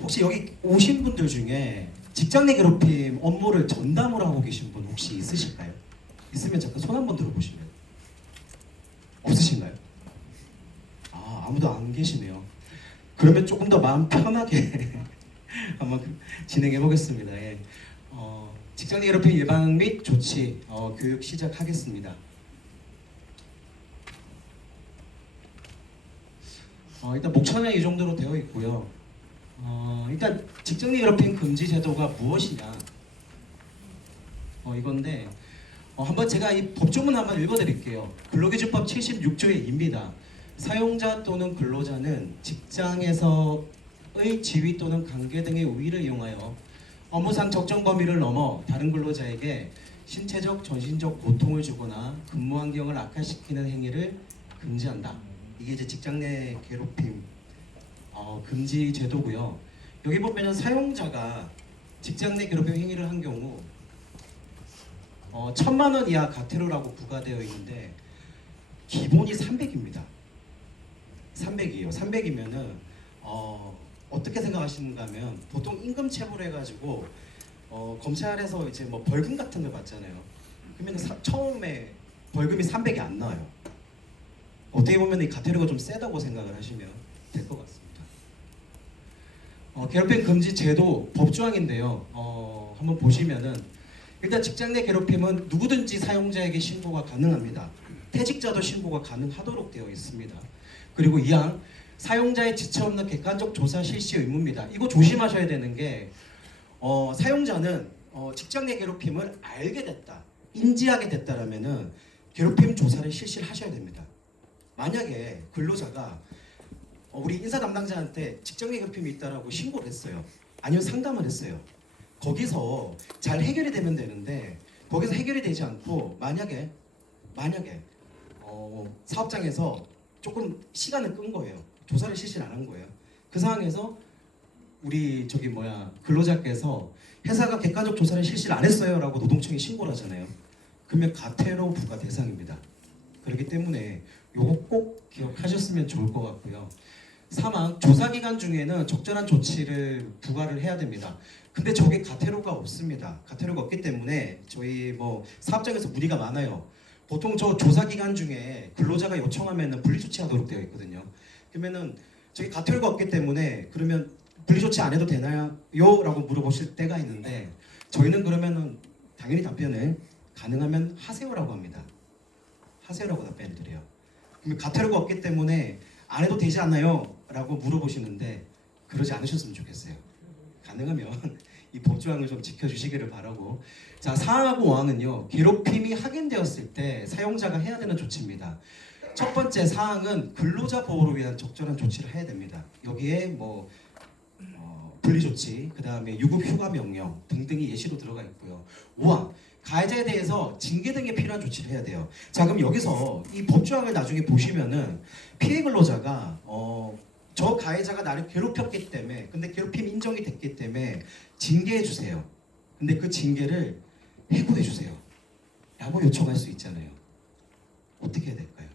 혹시 여기 오신 분들 중에 직장 내 괴롭힘 업무를 전담으로 하고 계신 분 혹시 있으실까요? 있으면 잠깐 손 한번 들어보시면. 없으신가요? 아무도 안 계시네요. 그러면 조금 더 마음 편하게 한번 진행해 보겠습니다. 직장 내 괴롭힘 예방 및 조치 교육 시작하겠습니다. 일단 목차는 이 정도로 되어 있고요. 일단 직장 내 괴롭힘 금지 제도가 무엇이냐 이건데 한번 제가 이 법조문 한번 읽어드릴게요. 근로기준법 76조의 2입니다. 사용자 또는 근로자는 직장에서의 지위 또는 관계 등의 우위를 이용하여 업무상 적정 범위를 넘어 다른 근로자에게 신체적, 정신적 고통을 주거나 근무 환경을 악화시키는 행위를 금지한다. 이게 이제 직장 내 괴롭힘 금지 제도고요. 여기 보면은 사용자가 직장 내 괴롭힘 행위를 한 경우 1,000만 원 이하 과태료라고 부과되어 있는데 기본이 300입니다. 300이에요. 300이면은 어떻게 생각하시는가 하면 보통 임금 체불 해가지고 검찰에서 이제 뭐 벌금 같은 걸 받잖아요. 그러면 처음에 벌금이 300이 안 나와요. 어떻게 보면 이 가태료가 좀 세다고 생각을 하시면 될 것 같습니다. 괴롭힘 금지 제도 법조항인데요. 한번 보시면은 일단 직장 내 괴롭힘은 누구든지 사용자에게 신고가 가능합니다. 퇴직자도 신고가 가능하도록 되어 있습니다. 그리고 2항 사용자의 지체 없는 객관적 조사 실시 의무입니다. 이거 조심하셔야 되는 게 사용자는 직장 내 괴롭힘을 알게 됐다, 인지하게 됐다라면은 괴롭힘 조사를 실시를 하셔야 됩니다. 만약에 근로자가 우리 인사 담당자한테 직장 내 괴롭힘이 있다라고 신고를 했어요. 아니면 상담을 했어요. 거기서 잘 해결이 되면 되는데 거기서 해결이 되지 않고 만약에 사업장에서 조금 시간을 끈 거예요. 조사를 실시를 안 한 거예요. 그 상황에서 우리 근로자께서 회사가 객관적 조사를 실시를 안 했어요라고 노동청에 신고를 하잖아요. 그러면 가태료 부과 대상입니다. 그렇기 때문에 요거 꼭 기억하셨으면 좋을 것 같고요. 3항 조사 기간 중에는 적절한 조치를 부과를 해야 됩니다. 근데 저게 가태료가 없습니다. 가태료가 없기 때문에 저희 사업장에서 문의가 많아요. 보통 저 조사 기간 중에 근로자가 요청하면은 분리조치하도록 되어 있거든요. 그러면은 저기 가태료가 없기 때문에 그러면 분리조치 안 해도 되나요? 라고 물어보실 때가 있는데 저희는 그러면은 당연히 답변을 가능하면 하세요라고 합니다. 하세요라고 답변을 드려요. 그러면 가태료가 없기 때문에 안 해도 되지 않나요? 라고 물어보시는데 그러지 않으셨으면 좋겠어요. 가능하면 이 법조항을 좀 지켜주시기를 바라고. 자, 4항하고 5항은요 괴롭힘이 확인되었을 때 사용자가 해야 되는 조치입니다. 첫 번째 사항은 근로자 보호를 위한 적절한 조치를 해야 됩니다. 여기에 분리조치, 그 다음에 유급휴가 명령 등등이 예시로 들어가 있고요. 5항 가해자에 대해서 징계 등에 필요한 조치를 해야 돼요. 자, 그럼 여기서 이 법조항을 나중에 보시면은 피해 근로자가 저 가해자가 나를 괴롭혔기 때문에, 근데 괴롭힘 인정이 됐기 때문에 징계해 주세요. 근데 그 징계를 해고해 주세요. 라고 요청할 수 있잖아요. 어떻게 해야 될까요?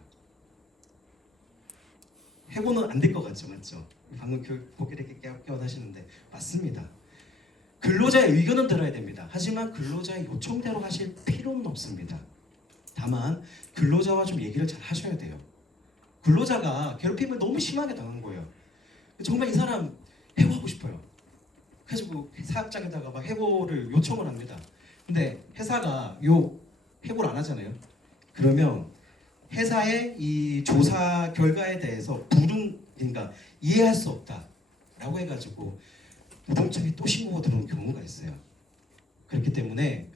해고는 안 될 것 같죠, 맞죠? 방금 고개를 이렇게 깨워하시는데 맞습니다. 근로자의 의견은 들어야 됩니다. 하지만 근로자의 요청대로 하실 필요는 없습니다. 다만 근로자와 좀 얘기를 잘 하셔야 돼요. 근로자가 괴롭힘을 너무 심하게 당한 거예요. 정말 이 사람 해고하고 싶어요. 그래가지고 사업장에다가 막 해고를 요청을 합니다. 근데 회사가 해고를 안 하잖아요. 그러면 회사의 이 조사 결과에 대해서 그러니까 이해할 수 없다라고 해가지고 노동청에 또 신고가 들어오는 경우가 있어요. 그렇기 때문에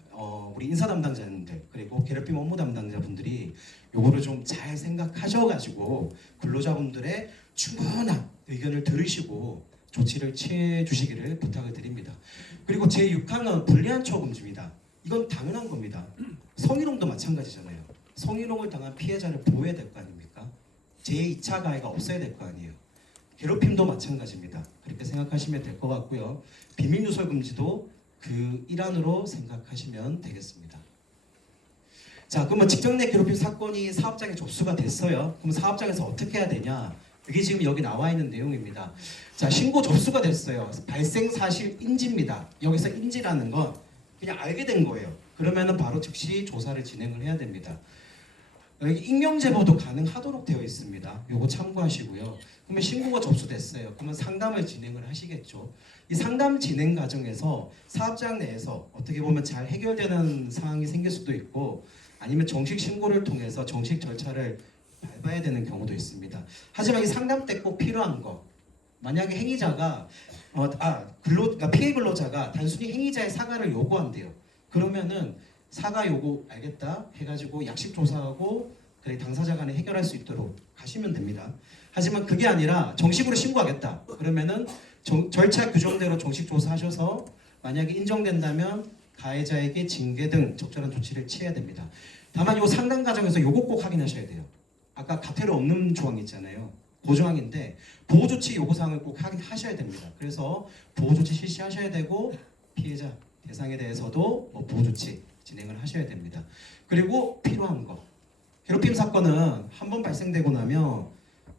우리 인사 담당자님들 그리고 괴롭힘 업무 담당자분들이 요거를 좀 잘 생각하셔가지고 근로자분들의 충분한 의견을 들으시고 조치를 취해 주시기를 부탁을 드립니다. 그리고 제6항은 불리한 처우 금지입니다. 이건 당연한 겁니다. 성희롱도 마찬가지잖아요. 성희롱을 당한 피해자를 보호해야 될 거 아닙니까? 제2차 가해가 없어야 될 거 아니에요. 괴롭힘도 마찬가지입니다. 그렇게 생각하시면 될 것 같고요. 비밀 누설 금지도 그 일환으로 생각하시면 되겠습니다. 자, 그러면 직장 내 괴롭힘 사건이 사업장에 접수가 됐어요. 그럼 사업장에서 어떻게 해야 되냐? 이게 지금 여기 나와 있는 내용입니다. 자, 신고 접수가 됐어요. 발생 사실 인지입니다. 여기서 인지라는 건 그냥 알게 된 거예요. 그러면은 바로 즉시 조사를 진행을 해야 됩니다. 여기 익명 제보도 가능하도록 되어 있습니다. 요거 참고하시고요. 그러면 신고가 접수됐어요. 그러면 상담을 진행을 하시겠죠. 이 상담 진행 과정에서 사업장 내에서 어떻게 보면 잘 해결되는 상황이 생길 수도 있고 아니면 정식 신고를 통해서 정식 절차를 밟아야 되는 경우도 있습니다. 하지만 이 상담 때 꼭 필요한 거, 만약에 행위자가 그러니까 피해 근로자가 단순히 행위자의 사과를 요구한대요. 그러면은 사과 요구 알겠다 해가지고 약식 조사하고 그래 당사자 간에 해결할 수 있도록 하시면 됩니다. 하지만 그게 아니라 정식으로 신고하겠다 그러면은 절차 규정대로 정식 조사하셔서 만약에 인정된다면 가해자에게 징계 등 적절한 조치를 취해야 됩니다. 다만 이 상담 과정에서 요거 꼭 확인하셔야 돼요. 아까 가태료 없는 조항 있잖아요. 그 조항인데 보호조치 요구사항을 꼭 확인하셔야 됩니다. 그래서 보호조치 실시하셔야 되고 피해자 대상에 대해서도 보호조치 진행을 하셔야 됩니다. 그리고 필요한 거, 괴롭힘 사건은 한 번 발생되고 나면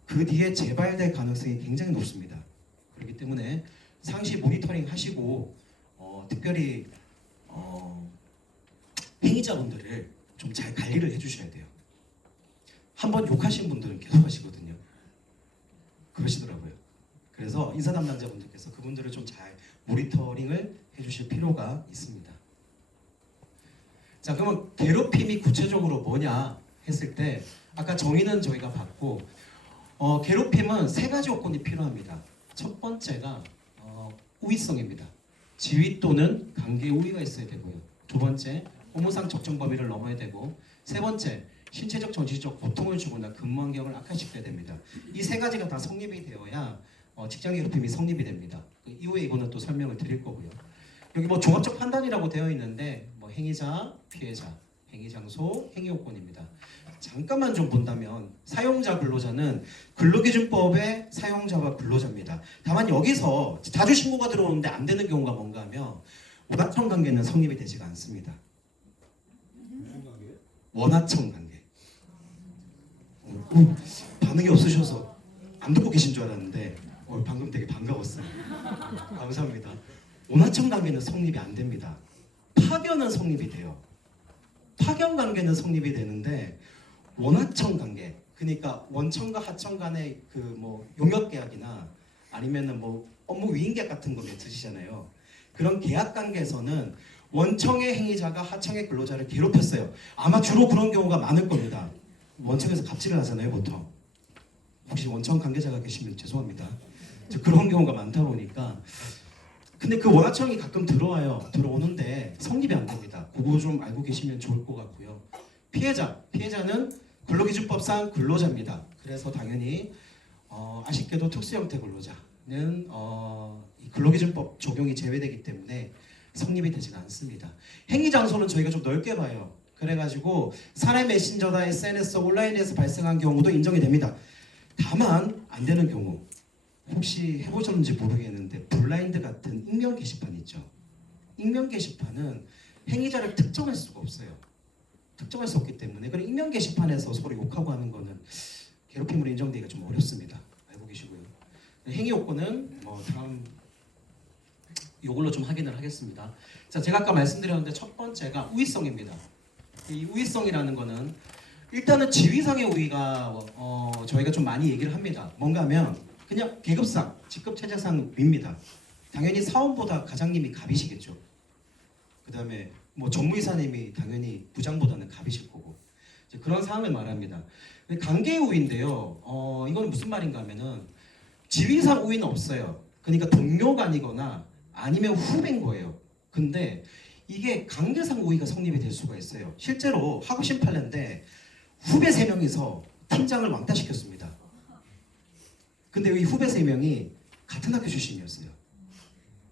그 뒤에 재발될 가능성이 굉장히 높습니다. 그렇기 때문에 상시 모니터링 하시고 특별히 행위자분들을 좀 잘 관리를 해주셔야 돼요. 한번 욕하신 분들은 계속 하시거든요. 그러시더라고요. 그래서 인사 담당자분들께서 그분들을 좀 잘 모니터링을 해주실 필요가 있습니다. 자, 그러면 괴롭힘이 구체적으로 뭐냐 했을 때 아까 정의는 저희가 봤고 괴롭힘은 세 가지 요건이 필요합니다. 첫 번째가 우위성입니다. 지위 또는 관계 우위가 있어야 되고요. 두 번째, 업무상 적정 범위를 넘어야 되고, 세 번째, 신체적 정신적 고통을 주거나 근무 환경을 악화시켜야 됩니다. 이 세 가지가 다 성립이 되어야 직장 괴롭힘이 성립이 됩니다. 그 이후에 이거는 또 설명을 드릴 거고요. 여기 뭐 종합적 판단이라고 되어 있는데 뭐 행위자, 피해자, 행위 장소, 행위 요건입니다. 잠깐만 좀 본다면 사용자 근로자는 근로기준법의 사용자와 근로자입니다. 다만 여기서 자주 신고가 들어오는데 안 되는 경우가 뭔가 하면 원하청 관계는 성립이 되지가 않습니다. 원하청 관계. 반응이 없으셔서 안 듣고 계신 줄 알았는데 방금 되게 반가웠어요. 감사합니다. 원하청 관계는 성립이 안 됩니다. 파견은 성립이 돼요. 파견 관계는 성립이 되는데 원하청 관계, 그러니까 원청과 하청 간의 그 뭐 용역 계약이나 아니면은 뭐 업무 위임 계약 같은 거 맺으시잖아요. 그런 계약 관계에서는 원청의 행위자가 하청의 근로자를 괴롭혔어요. 아마 주로 그런 경우가 많을 겁니다. 원청에서 갑질을 하잖아요, 보통. 혹시 원청 관계자가 계시면 죄송합니다. 그런 경우가 많다 보니까. 근데 그 원하청이 가끔 들어오는데 성립이 안 됩니다. 그거 좀 알고 계시면 좋을 것 같고요. 피해자는 근로기준법상 근로자입니다. 그래서 당연히 아쉽게도 특수형태 근로자는 이 근로기준법 적용이 제외되기 때문에 성립이 되지가 않습니다. 행위 장소는 저희가 좀 넓게 봐요. 그래가지고 사내 메신저나 SNS 온라인에서 발생한 경우도 인정이 됩니다. 다만 안 되는 경우, 혹시 해보셨는지 모르겠는데 블라인드 같은 익명 게시판 있죠. 익명 게시판은 행위자를 특정할 수가 없어요. 특정할 수 없기 때문에 그런 익명 게시판에서 서로 욕하고 하는 거는 괴롭힘으로 인정되기가 좀 어렵습니다. 알고 계시고요. 행위 요건은 다음 이걸로 좀 확인을 하겠습니다. 자, 제가 아까 말씀드렸는데 첫 번째가 우위성입니다. 이 우위성이라는 거는 일단은 지위상의 우위가 저희가 좀 많이 얘기를 합니다. 뭔가 하면 그냥 계급상, 직급 체제상 위입니다. 당연히 사원보다 과장님이 갑이시겠죠. 그 다음에 뭐 전무이사님이 당연히 부장보다는 갑이실 거고, 이제 그런 상황을 말합니다. 관계 우위인데요. 이건 무슨 말인가 하면은 지위상 우위는 없어요. 그러니까 동료가 아니거나 아니면 후배인 거예요. 근데 이게 관계상 우위가 성립이 될 수가 있어요. 실제로 하고심 판례인데 후배 3명이서 팀장을 왕따시켰습니다. 근데 이 후배 3명이 같은 학교 출신이었어요.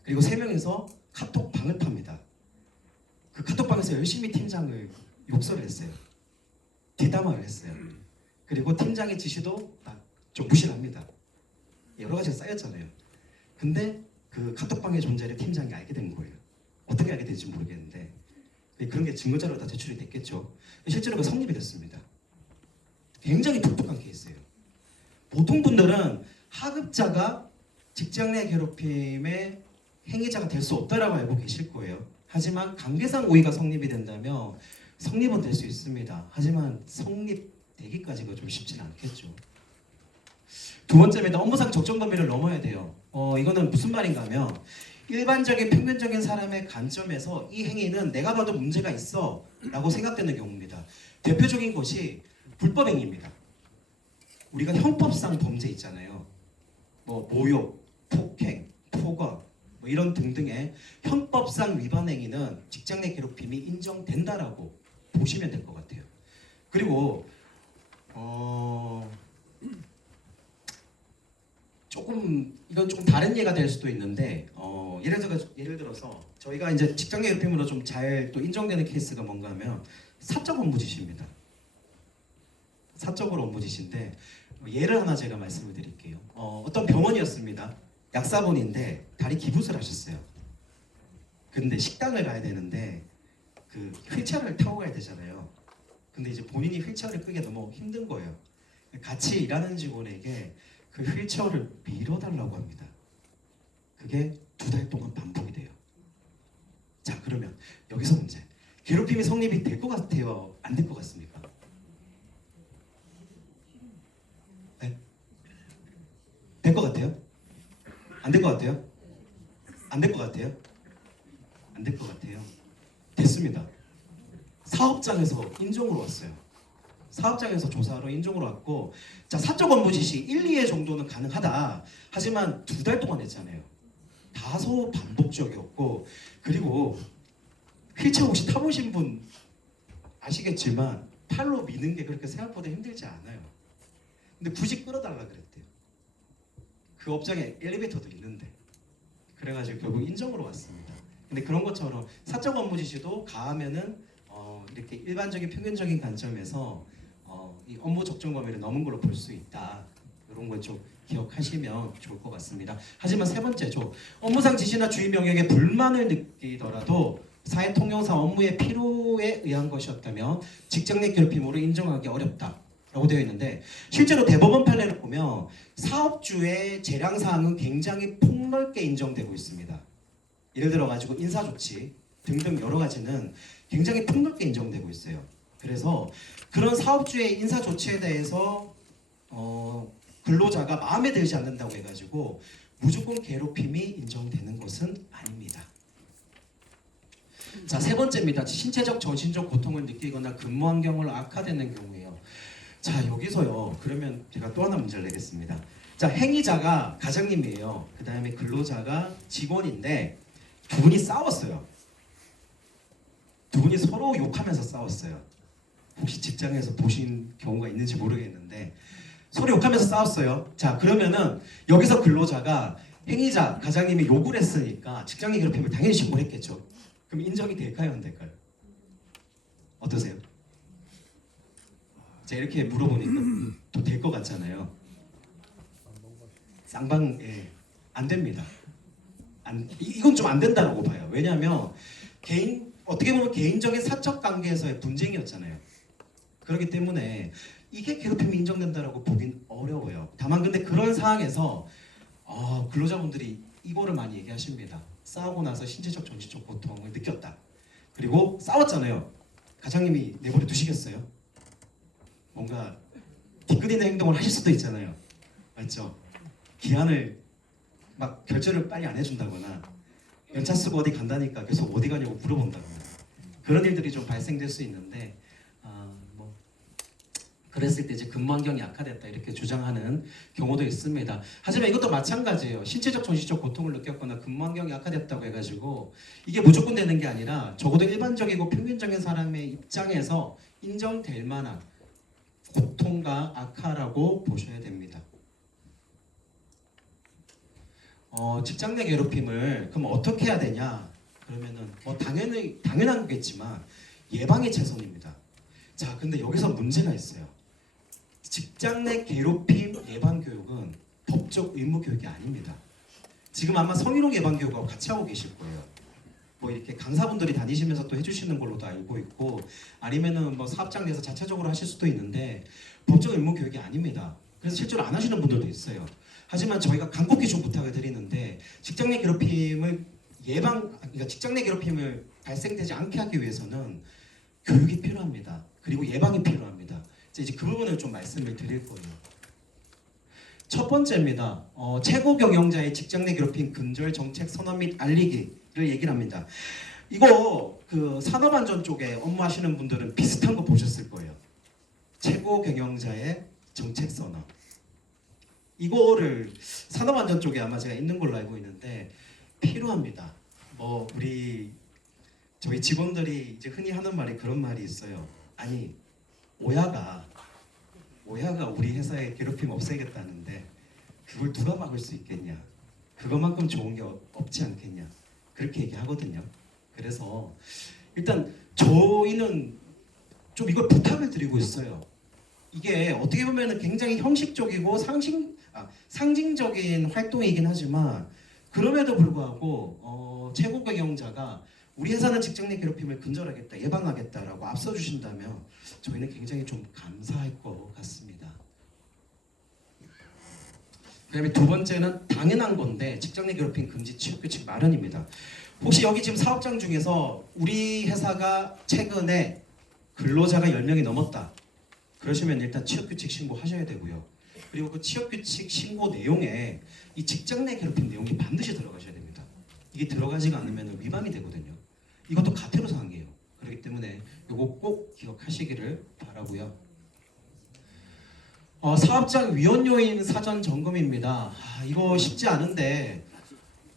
그리고 3명이서 카톡방을 팝니다. 그 카톡방에서 열심히 팀장을 욕설을 했어요. 뒷담화를 했어요. 그리고 팀장의 지시도 좀 무시를 합니다. 여러 가지가 쌓였잖아요. 근데 그 카톡방의 존재를 팀장이 알게 된 거예요. 어떻게 알게 될지 모르겠는데 그런 게 증거자료로 다 제출이 됐겠죠. 실제로 그 성립이 됐습니다. 굉장히 독특한 케이스예요. 보통 분들은 하급자가 직장 내 괴롭힘의 행위자가 될 수 없다라고 알고 계실 거예요. 하지만 관계상 우위가 성립이 된다면 성립은 될 수 있습니다. 하지만 성립되기까지가 좀 쉽지는 않겠죠. 두 번째입니다. 업무상 적정 범위를 넘어야 돼요. 이거는 무슨 말인가 하면 일반적인 평균적인 사람의 관점에서 이 행위는 내가 봐도 문제가 있어 라고 생각되는 경우입니다. 대표적인 것이 불법행위입니다. 우리가 형법상 범죄 있잖아요. 뭐 모욕, 폭행, 포거 뭐 이런 등등의 형법상 위반 행위는 직장 내 괴롭힘이 인정된다라고 보시면 될 것 같아요. 그리고 이건 조금 다른 예가 될 수도 있는데 예를 들어서 저희가 이제 직장 내 괴롭힘으로 좀 잘 또 인정되는 케이스가 뭔가 하면 사적 업무 지시입니다. 사적으로 업무 지시인데 예를 하나 제가 말씀을 드릴게요. 어떤 병원이었습니다. 약사분인데 다리 기부스를 하셨어요. 근데 식당을 가야 되는데 그 휠체어를 타고 가야 되잖아요. 근데 이제 본인이 휠체어를 끄기가 너무 힘든 거예요. 같이 일하는 직원에게 그 휠체어를 밀어달라고 합니다. 그게 2달 동안 반복이 돼요. 자, 그러면 여기서 문제. 괴롭힘이 성립이 될 것 같아요? 안 될 것 같습니까? 안 될 것 같아요? 안 될 것 같아요? 안 될 것 같아요. 됐습니다. 사업장에서 인정으로 왔어요. 사업장에서 조사로 인정으로 왔고, 자, 사적 업무 지시 1, 2회 정도는 가능하다. 하지만 2달 동안 했잖아요. 다소 반복적이었고, 그리고 휠체어 혹시 타보신 분 아시겠지만 팔로 미는 게 그렇게 생각보다 힘들지 않아요. 근데 굳이 끌어달라 그랬대요. 그 업장에 엘리베이터도 있는데. 그래가지고 결국 인정으로 왔습니다. 근데 그런 것처럼 사적 업무 지시도 가하면은 이렇게 일반적인 평균적인 관점에서 이 업무 적정 범위를 넘은 걸로 볼 수 있다. 이런 걸 좀 기억하시면 좋을 것 같습니다. 하지만 세 번째죠. 업무상 지시나 주의 명령에 불만을 느끼더라도 사회 통용상 업무의 필요에 의한 것이었다면 직장 내 괴롭힘으로 인정하기 어렵다라고 되어 있는데, 실제로 대법원 판례를 보면 사업주의 재량 사항은 굉장히 폭넓게 인정되고 있습니다. 예를 들어 가지고 인사 조치 등등 여러 가지는 굉장히 폭넓게 인정되고 있어요. 그래서 그런 사업주의 인사 조치에 대해서 근로자가 마음에 들지 않는다고 해가지고 무조건 괴롭힘이 인정되는 것은 아닙니다. 자, 세 번째입니다. 신체적, 정신적 고통을 느끼거나 근무 환경을 악화되는 경우에요. 자, 여기서요. 그러면 제가 또 하나 문제를 내겠습니다. 자, 행위자가 과장님이에요. 그 다음에 근로자가 직원인데 두 분이 싸웠어요. 두 분이 서로 욕하면서 싸웠어요. 혹시 직장에서 보신 경우가 있는지 모르겠는데 서로 욕하면서 싸웠어요. 자, 그러면은 여기서 근로자가 행위자, 과장님이 욕을 했으니까 직장인 괴롭힘을 당연히 신고를 했겠죠. 그럼 인정이 될까요, 안 될까요? 어떠세요? 제가 이렇게 물어보니까 또 될 것 같잖아요. 쌍방, 예, 안 됩니다. 이건 좀 안 된다고 봐요. 왜냐하면 어떻게 보면 개인적인 사적 관계에서의 분쟁이었잖아요. 그렇기 때문에 이게 괴롭힘이 인정된다라고 보긴 어려워요. 다만 근데 그런 상황에서 근로자분들이 이거를 많이 얘기하십니다. 싸우고 나서 신체적, 정신적 고통을 느꼈다. 그리고 싸웠잖아요. 과장님이 내버려 두시겠어요? 뭔가 뒤끝있는 행동을 하실 수도 있잖아요. 맞죠? 기한을 막 결제를 빨리 안 해준다거나 연차 쓰고 어디 간다니까 계속 어디 가냐고 물어본다거나 그런 일들이 좀 발생될 수 있는데 그랬을 때 이제 근무 환경이 악화됐다 이렇게 주장하는 경우도 있습니다. 하지만 이것도 마찬가지예요. 신체적, 정신적 고통을 느꼈거나 근무 환경이 악화됐다고 해가지고 이게 무조건 되는 게 아니라 적어도 일반적이고 평균적인 사람의 입장에서 인정될 만한 고통과 악화라고 보셔야 됩니다. 직장 내 괴롭힘을 그럼 어떻게 해야 되냐? 그러면은 당연한 거겠지만 예방이 최선입니다. 자, 근데 여기서 문제가 있어요. 직장 내 괴롭힘 예방 교육은 법적 의무 교육이 아닙니다. 지금 아마 성희롱 예방 교육하고 같이 하고 계실 거예요. 뭐 이렇게 강사분들이 다니시면서 또 해주시는 걸로도 알고 있고, 아니면은 뭐 사업장 내에서 자체적으로 하실 수도 있는데 법적 의무 교육이 아닙니다. 그래서 실제로 안 하시는 분들도 있어요. 하지만 저희가 간곡히 좀 부탁을 드리는데 직장 내 괴롭힘을 그러니까 직장 내 괴롭힘을 발생되지 않게 하기 위해서는 교육이 필요합니다. 그리고 예방이 필요합니다. 이제 그 부분을 좀 말씀을 드릴 거예요. 첫 번째입니다. 최고 경영자의 직장 내 괴롭힘 근절 정책 선언 및 알리기를 얘기를 합니다. 이거 그 산업안전 쪽에 업무하시는 분들은 비슷한 거 보셨을 거예요. 최고 경영자의 정책 선언. 이거를 산업안전 쪽에 아마 제가 있는 걸로 알고 있는데 필요합니다. 저희 직원들이 이제 흔히 하는 말이 그런 말이 있어요. 아니 오야가 우리 회사에 괴롭힘 없애겠다는데 그걸 누가 막을 수 있겠냐? 그것만큼 좋은 게 없지 않겠냐? 그렇게 얘기하거든요. 그래서 일단 저희는 좀 이걸 부탁을 드리고 있어요. 이게 어떻게 보면 굉장히 형식적이고 상징적인 활동이긴 하지만 그럼에도 불구하고 최고 경영자가 우리 회사는 직장 내 괴롭힘을 근절하겠다, 예방하겠다라고 앞서 주신다면 저희는 굉장히 좀 감사할 것 같습니다. 그다음에 두 번째는 당연한 건데 직장 내 괴롭힘 금지 취업 규칙 마련입니다. 혹시 여기 지금 사업장 중에서 우리 회사가 최근에 근로자가 10명이 넘었다. 그러시면 일단 취업 규칙 신고하셔야 되고요. 그리고 그 취업 규칙 신고 내용에 이 직장 내 괴롭힘 내용이 반드시 들어가셔야 됩니다. 이게 들어가지가 않으면 위반이 되거든요. 이것도 가태료 사항이에요. 그렇기 때문에 이거 꼭 기억하시기를 바라고요. 사업장 위헌 요인 사전 점검입니다. 이거 쉽지 않은데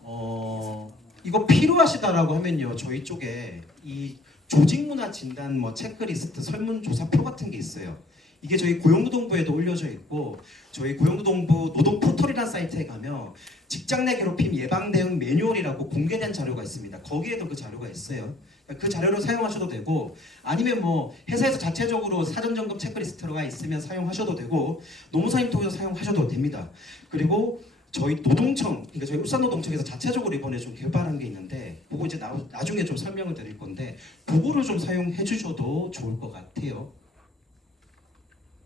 이거 필요하시다라고 하면요, 저희 쪽에 이 조직문화 진단 뭐 체크리스트 설문조사표 같은 게 있어요. 이게 저희 고용노동부에도 올려져 있고 저희 고용노동부 노동 포털이라는 사이트에 가면 직장 내 괴롭힘 예방 대응 매뉴얼이라고 공개된 자료가 있습니다. 거기에도 그 자료가 있어요. 그 자료를 사용하셔도 되고 아니면 뭐 회사에서 자체적으로 사전 점검 체크리스트가 있으면 사용하셔도 되고 노무사님 통해서 사용하셔도 됩니다. 그리고 저희 노동청, 그러니까 저희 울산노동청에서 자체적으로 이번에 좀 개발한 게 있는데 그거 이제 나중에 좀 설명을 드릴 건데 그거를 좀 사용해 주셔도 좋을 것 같아요.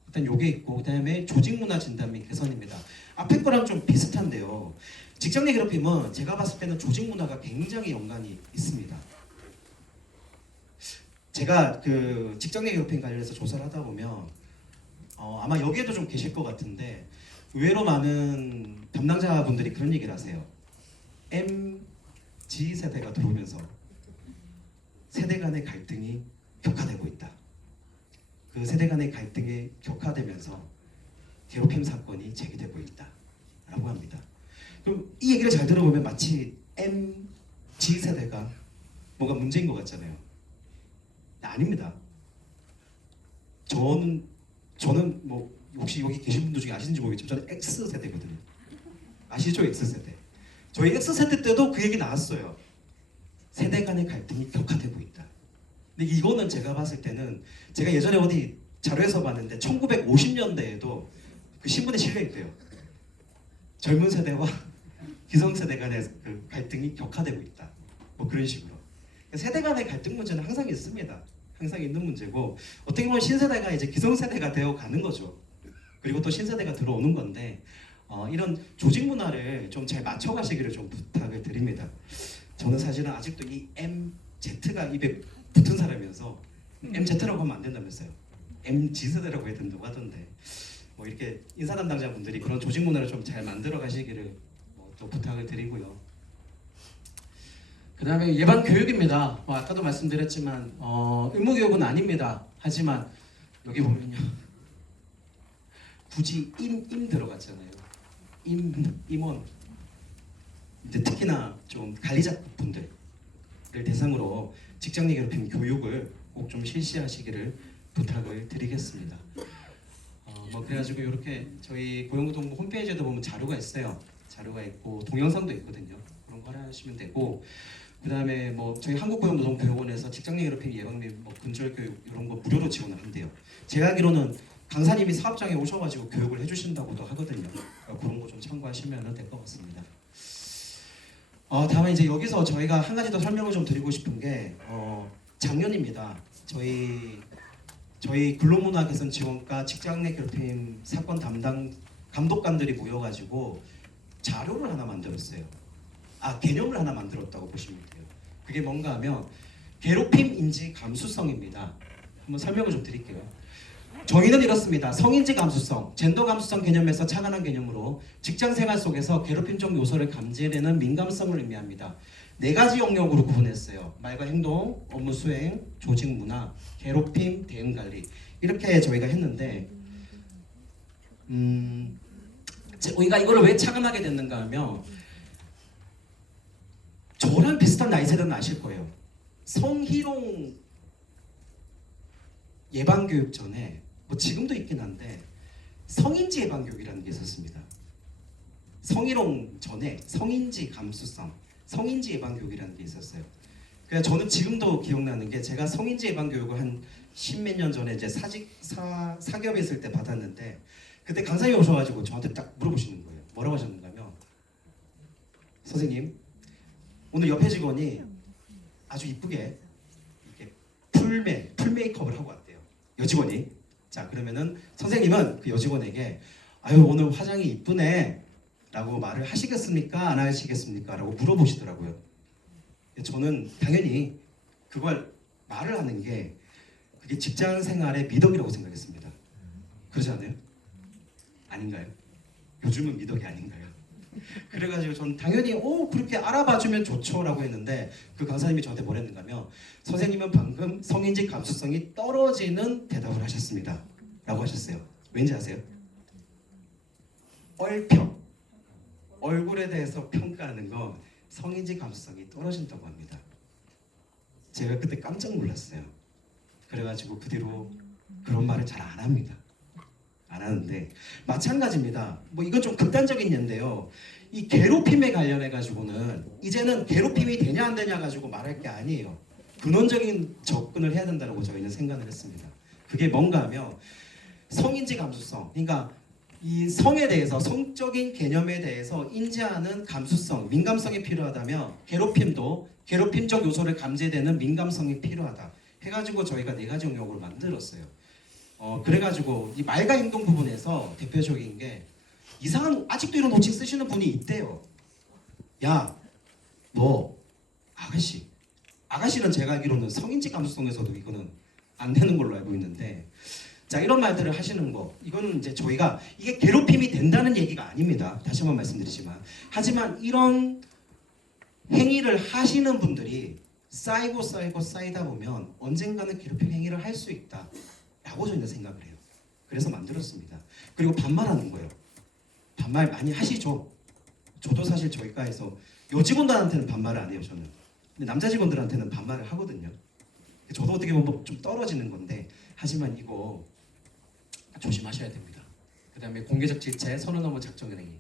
일단 요게 있고 그다음에 조직문화 진단 및 개선입니다. 앞에 거랑 좀 비슷한데요. 직장 내 괴롭힘은 제가 봤을 때는 조직문화가 굉장히 연관이 있습니다. 제가 그 직장 내 괴롭힘 관련해서 조사를 하다 보면 아마 여기에도 좀 계실 것 같은데 의외로 많은 담당자분들이 그런 얘기를 하세요. MZ 세대가 들어오면서 세대 간의 갈등이 격화되고 있다. 그 세대 간의 갈등이 격화되면서 괴롭힘 사건이 제기되고 있다라고 합니다. 그럼 이 얘기를 잘 들어보면 마치 MZ 세대가 뭐가 문제인 것 같잖아요. 아닙니다. 저는 뭐 혹시 여기 계신 분들 중에 아시는지 모르겠지만 저는 X 세대거든요. 아시죠? X 세대. 저희 X 세대 때도 그 얘기 나왔어요. 세대 간의 갈등이 격화되고 있다. 근데 이거는 제가 봤을 때는 제가 예전에 어디 자료에서 봤는데 1950년대에도 그 신문에 실려 있대요. 젊은 세대와 기성 세대 간의 그 갈등이 격화되고 있다. 뭐 그런 식으로. 세대 간의 갈등 문제는 항상 있습니다. 항상 있는 문제고 어떻게 보면 신세대가 이제 기성세대가 되어 가는 거죠. 그리고 또 신세대가 들어오는 건데 이런 조직 문화를 좀 잘 맞춰가시기를 좀 부탁을 드립니다. 저는 사실은 아직도 이 MZ가 입에 붙은 사람이어서 MZ라고 하면 안 된다면서요. MZ세대라고 해야 된다고 하던데 뭐 이렇게 인사 담당자분들이 그런 조직 문화를 좀 잘 만들어 가시기를 또 부탁을 드리고요. 그 다음에 예방 교육입니다. 아까도 말씀드렸지만 의무 교육은 아닙니다. 하지만 여기 보면요, 굳이 임 들어갔잖아요. 임원. 이제 특히나 좀 관리자분들을 대상으로 직장 내 괴롭힘 교육을 꼭 좀 실시하시기를 부탁을 드리겠습니다. 뭐 그래가지고 이렇게 저희 고용노동부 홈페이지에도 보면 자료가 있어요. 자료가 있고 동영상도 있거든요. 그런 거 하시면 되고 그다음에 뭐 저희 한국고용노동교육원에서 직장 내 괴롭힘 예방 및 뭐 근절 교육 이런 거 무료로 지원을 한대요. 제가 알기로는 강사님이 사업장에 오셔가지고 교육을 해주신다고도 하거든요. 그런 거 좀 참고하시면 될 것 같습니다. 다음에 이제 여기서 저희가 한 가지 더 설명을 좀 드리고 싶은 게 작년입니다. 저희 근로문화 개선 지원과 직장 내 괴롭힘 사건 담당 감독관들이 모여가지고 자료를 하나 만들었어요. 개념을 하나 만들었다고 보시면 돼요. 그게 뭔가 하면 괴롭힘 인지 감수성입니다. 한번 설명을 좀 드릴게요. 정의는 이렇습니다. 성인지 감수성, 젠더 감수성 개념에서 착안한 개념으로 직장 생활 속에서 괴롭힘적 요소를 감지해내는 민감성을 의미합니다. 4가지 영역으로 구분했어요. 말과 행동, 업무 수행, 조직 문화, 괴롭힘, 대응 관리 이렇게 저희가 했는데 우리가 이거를 왜 착안하게 됐는가 하면 저랑 비슷한 나이 세대는 아실 거예요. 성희롱 예방교육 전에 뭐 지금도 있긴 한데 성인지 예방교육이라는 게 있었습니다. 성희롱 전에 성인지 감수성, 성인지 예방교육이라는 게 있었어요. 그래서 저는 지금도 기억나는 게 제가 성인지 예방교육을 한 10몇 년 전에 이제 사기업에 있을 때 받았는데 그때 강사님이 오셔가지고 저한테 딱 물어보시는 거예요. 뭐라고 하셨는가 하면 선생님 오늘 옆에 직원이 아주 이쁘게 이렇게 풀 메이크업을 하고 왔대요. 여직원이. 자 그러면은 선생님은 그 여직원에게 아유 오늘 화장이 이쁘네 라고 말을 하시겠습니까? 안 하시겠습니까? 라고 물어보시더라고요. 저는 당연히 그걸 말을 하는 게 그게 직장 생활의 미덕이라고 생각했습니다. 그러지 않아요? 아닌가요? 요즘은 미덕이 아닌가요? 그래가지고 전 당연히 그렇게 알아봐주면 좋죠라고 했는데 그 강사님이 저한테 뭐랬는가면 선생님은 방금 성인지 감수성이 떨어지는 대답을 하셨습니다 라고 하셨어요. 왠지 아세요? 얼평 얼굴에 대해서 평가하는 건 성인지 감수성이 떨어진다고 합니다. 제가 그때 깜짝 놀랐어요. 그래가지고 그 뒤로 그런 말을 잘 안 합니다. 안 하는데 마찬가지입니다. 뭐 이건 좀 극단적인 예인데요. 이 괴롭힘에 관련해 가지고는 이제는 괴롭힘이 되냐 안 되냐 가지고 말할 게 아니에요. 근원적인 접근을 해야 된다고 저희는 생각을 했습니다. 그게 뭔가 하면 성인지 감수성, 그러니까 이 성에 대해서 성적인 개념에 대해서 인지하는 감수성, 민감성이 필요하다면 괴롭힘도 괴롭힘적 요소를 감지되는 민감성이 필요하다 해가지고 저희가 4가지 영역으로 만들었어요. 그래가지고 이 말과 행동 부분에서 대표적인 게 이상한 아직도 이런 호칭 쓰시는 분이 있대요. 야, 너 아가씨는 제가 알기로는 성인지 감수성에서도 이거는 안 되는 걸로 알고 있는데, 자 이런 말들을 하시는 거 이거는 이제 저희가 이게 괴롭힘이 된다는 얘기가 아닙니다. 다시 한번 말씀드리지만 하지만 이런 행위를 하시는 분들이 쌓이고 쌓이다 보면 언젠가는 괴롭힘 행위를 할 수 있다 라고 저희는 생각을 해요. 그래서 만들었습니다. 그리고 반말하는 거예요. 반말 많이 하시죠. 저도 사실 저희 과에서 여직원들한테는 반말을 안 해요. 저는. 근데 남자 직원들한테는 반말을 하거든요. 저도 어떻게 보면 좀 떨어지는 건데 하지만 이거 조심하셔야 됩니다. 그 다음에 공개적 질책, 선언 업무 작성 행위,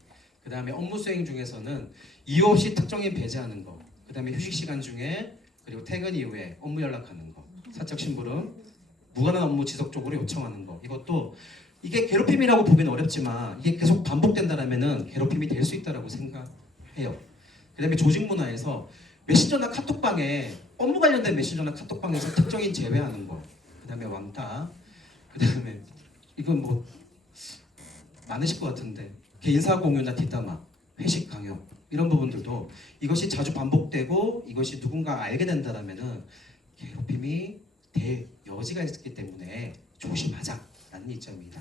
그 다음에 업무 수행 중에서는 이유 없이 특정인 배제하는 거, 그 다음에 휴식 시간 중에 그리고 퇴근 이후에 업무 연락하는 거, 사적 심부름, 무관한 업무 지속적으로 요청하는 거. 이것도 이게 괴롭힘이라고 보기는 어렵지만 이게 계속 반복된다라면은 괴롭힘이 될 수 있다라고 생각해요. 그 다음에 조직 문화에서 메신저나 카톡방에 업무 관련된 메신저나 카톡방에서 특정인 제외하는 거, 그 다음에 왕따, 그 다음에 이건 뭐 많으실 것 같은데 개인사 공유나 뒷담화, 회식 강요 이런 부분들도 이것이 자주 반복되고 이것이 누군가 알게 된다라면은 괴롭힘이 될 여지가 있기 때문에 조심하자라는 입장입니다.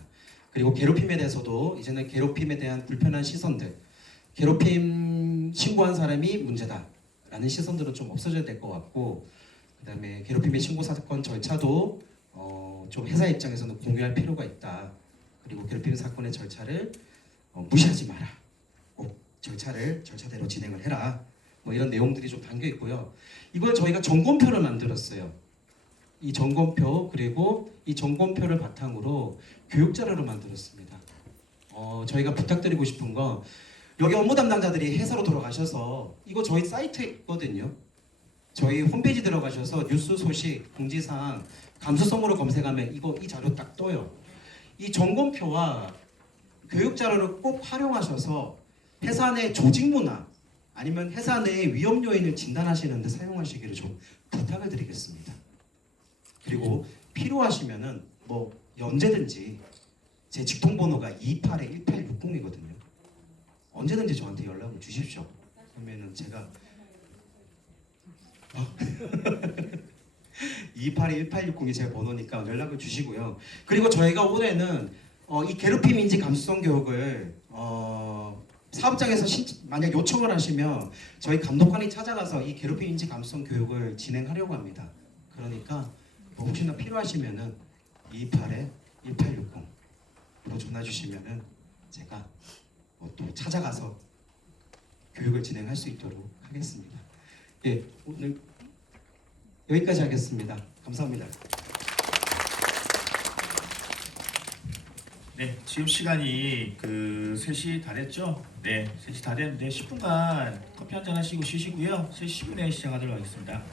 그리고 괴롭힘에 대해서도 이제는 괴롭힘에 대한 불편한 시선들, 괴롭힘 신고한 사람이 문제다라는 시선들은 좀 없어져야 될 것 같고, 그다음에 괴롭힘의 신고 사건 절차도 좀 회사 입장에서는 공유할 필요가 있다. 그리고 괴롭힘 사건의 절차를 무시하지 마라. 꼭 절차대로 진행을 해라. 뭐 이런 내용들이 좀 담겨 있고요. 이걸 저희가 점검표를 만들었어요. 이 점검표 그리고 이 점검표를 바탕으로 교육 자료를 만들었습니다. 저희가 부탁드리고 싶은 건 여기 업무 담당자들이 회사로 돌아가셔서 이거 저희 사이트에 있거든요. 저희 홈페이지 들어가셔서 뉴스 소식, 공지사항, 감수성으로 검색하면 이 자료 딱 떠요. 이 점검표와 교육 자료를 꼭 활용하셔서 회사 내 조직 문화 아니면 회사 내의 위험 요인을 진단하시는 데 사용하시기를 좀 부탁을 드리겠습니다. 그리고 필요하시면은 뭐 언제든지 제 직통번호가 28-1860이거든요. 언제든지 저한테 연락을 주십시오. 그러면은 제가 28-1860이 제 번호니까 연락을 주시고요. 그리고 저희가 올해는 이 괴롭힘 인지 감수성 교육을 사업장에서 만약 요청을 하시면 저희 감독관이 찾아가서 이 괴롭힘 인지 감수성 교육을 진행하려고 합니다. 그러니까 뭐 혹시나 필요하시면은 28-1860으로 전화 주시면은 제가 또 찾아가서 교육을 진행할 수 있도록 하겠습니다. 예, 오늘 여기까지 하겠습니다. 감사합니다. 네, 지금 시간이 3시 다 됐죠? 네, 3시 다 됐는데 10분간 커피 한잔 하시고 쉬시고요. 3시 10분에 시작하도록 하겠습니다.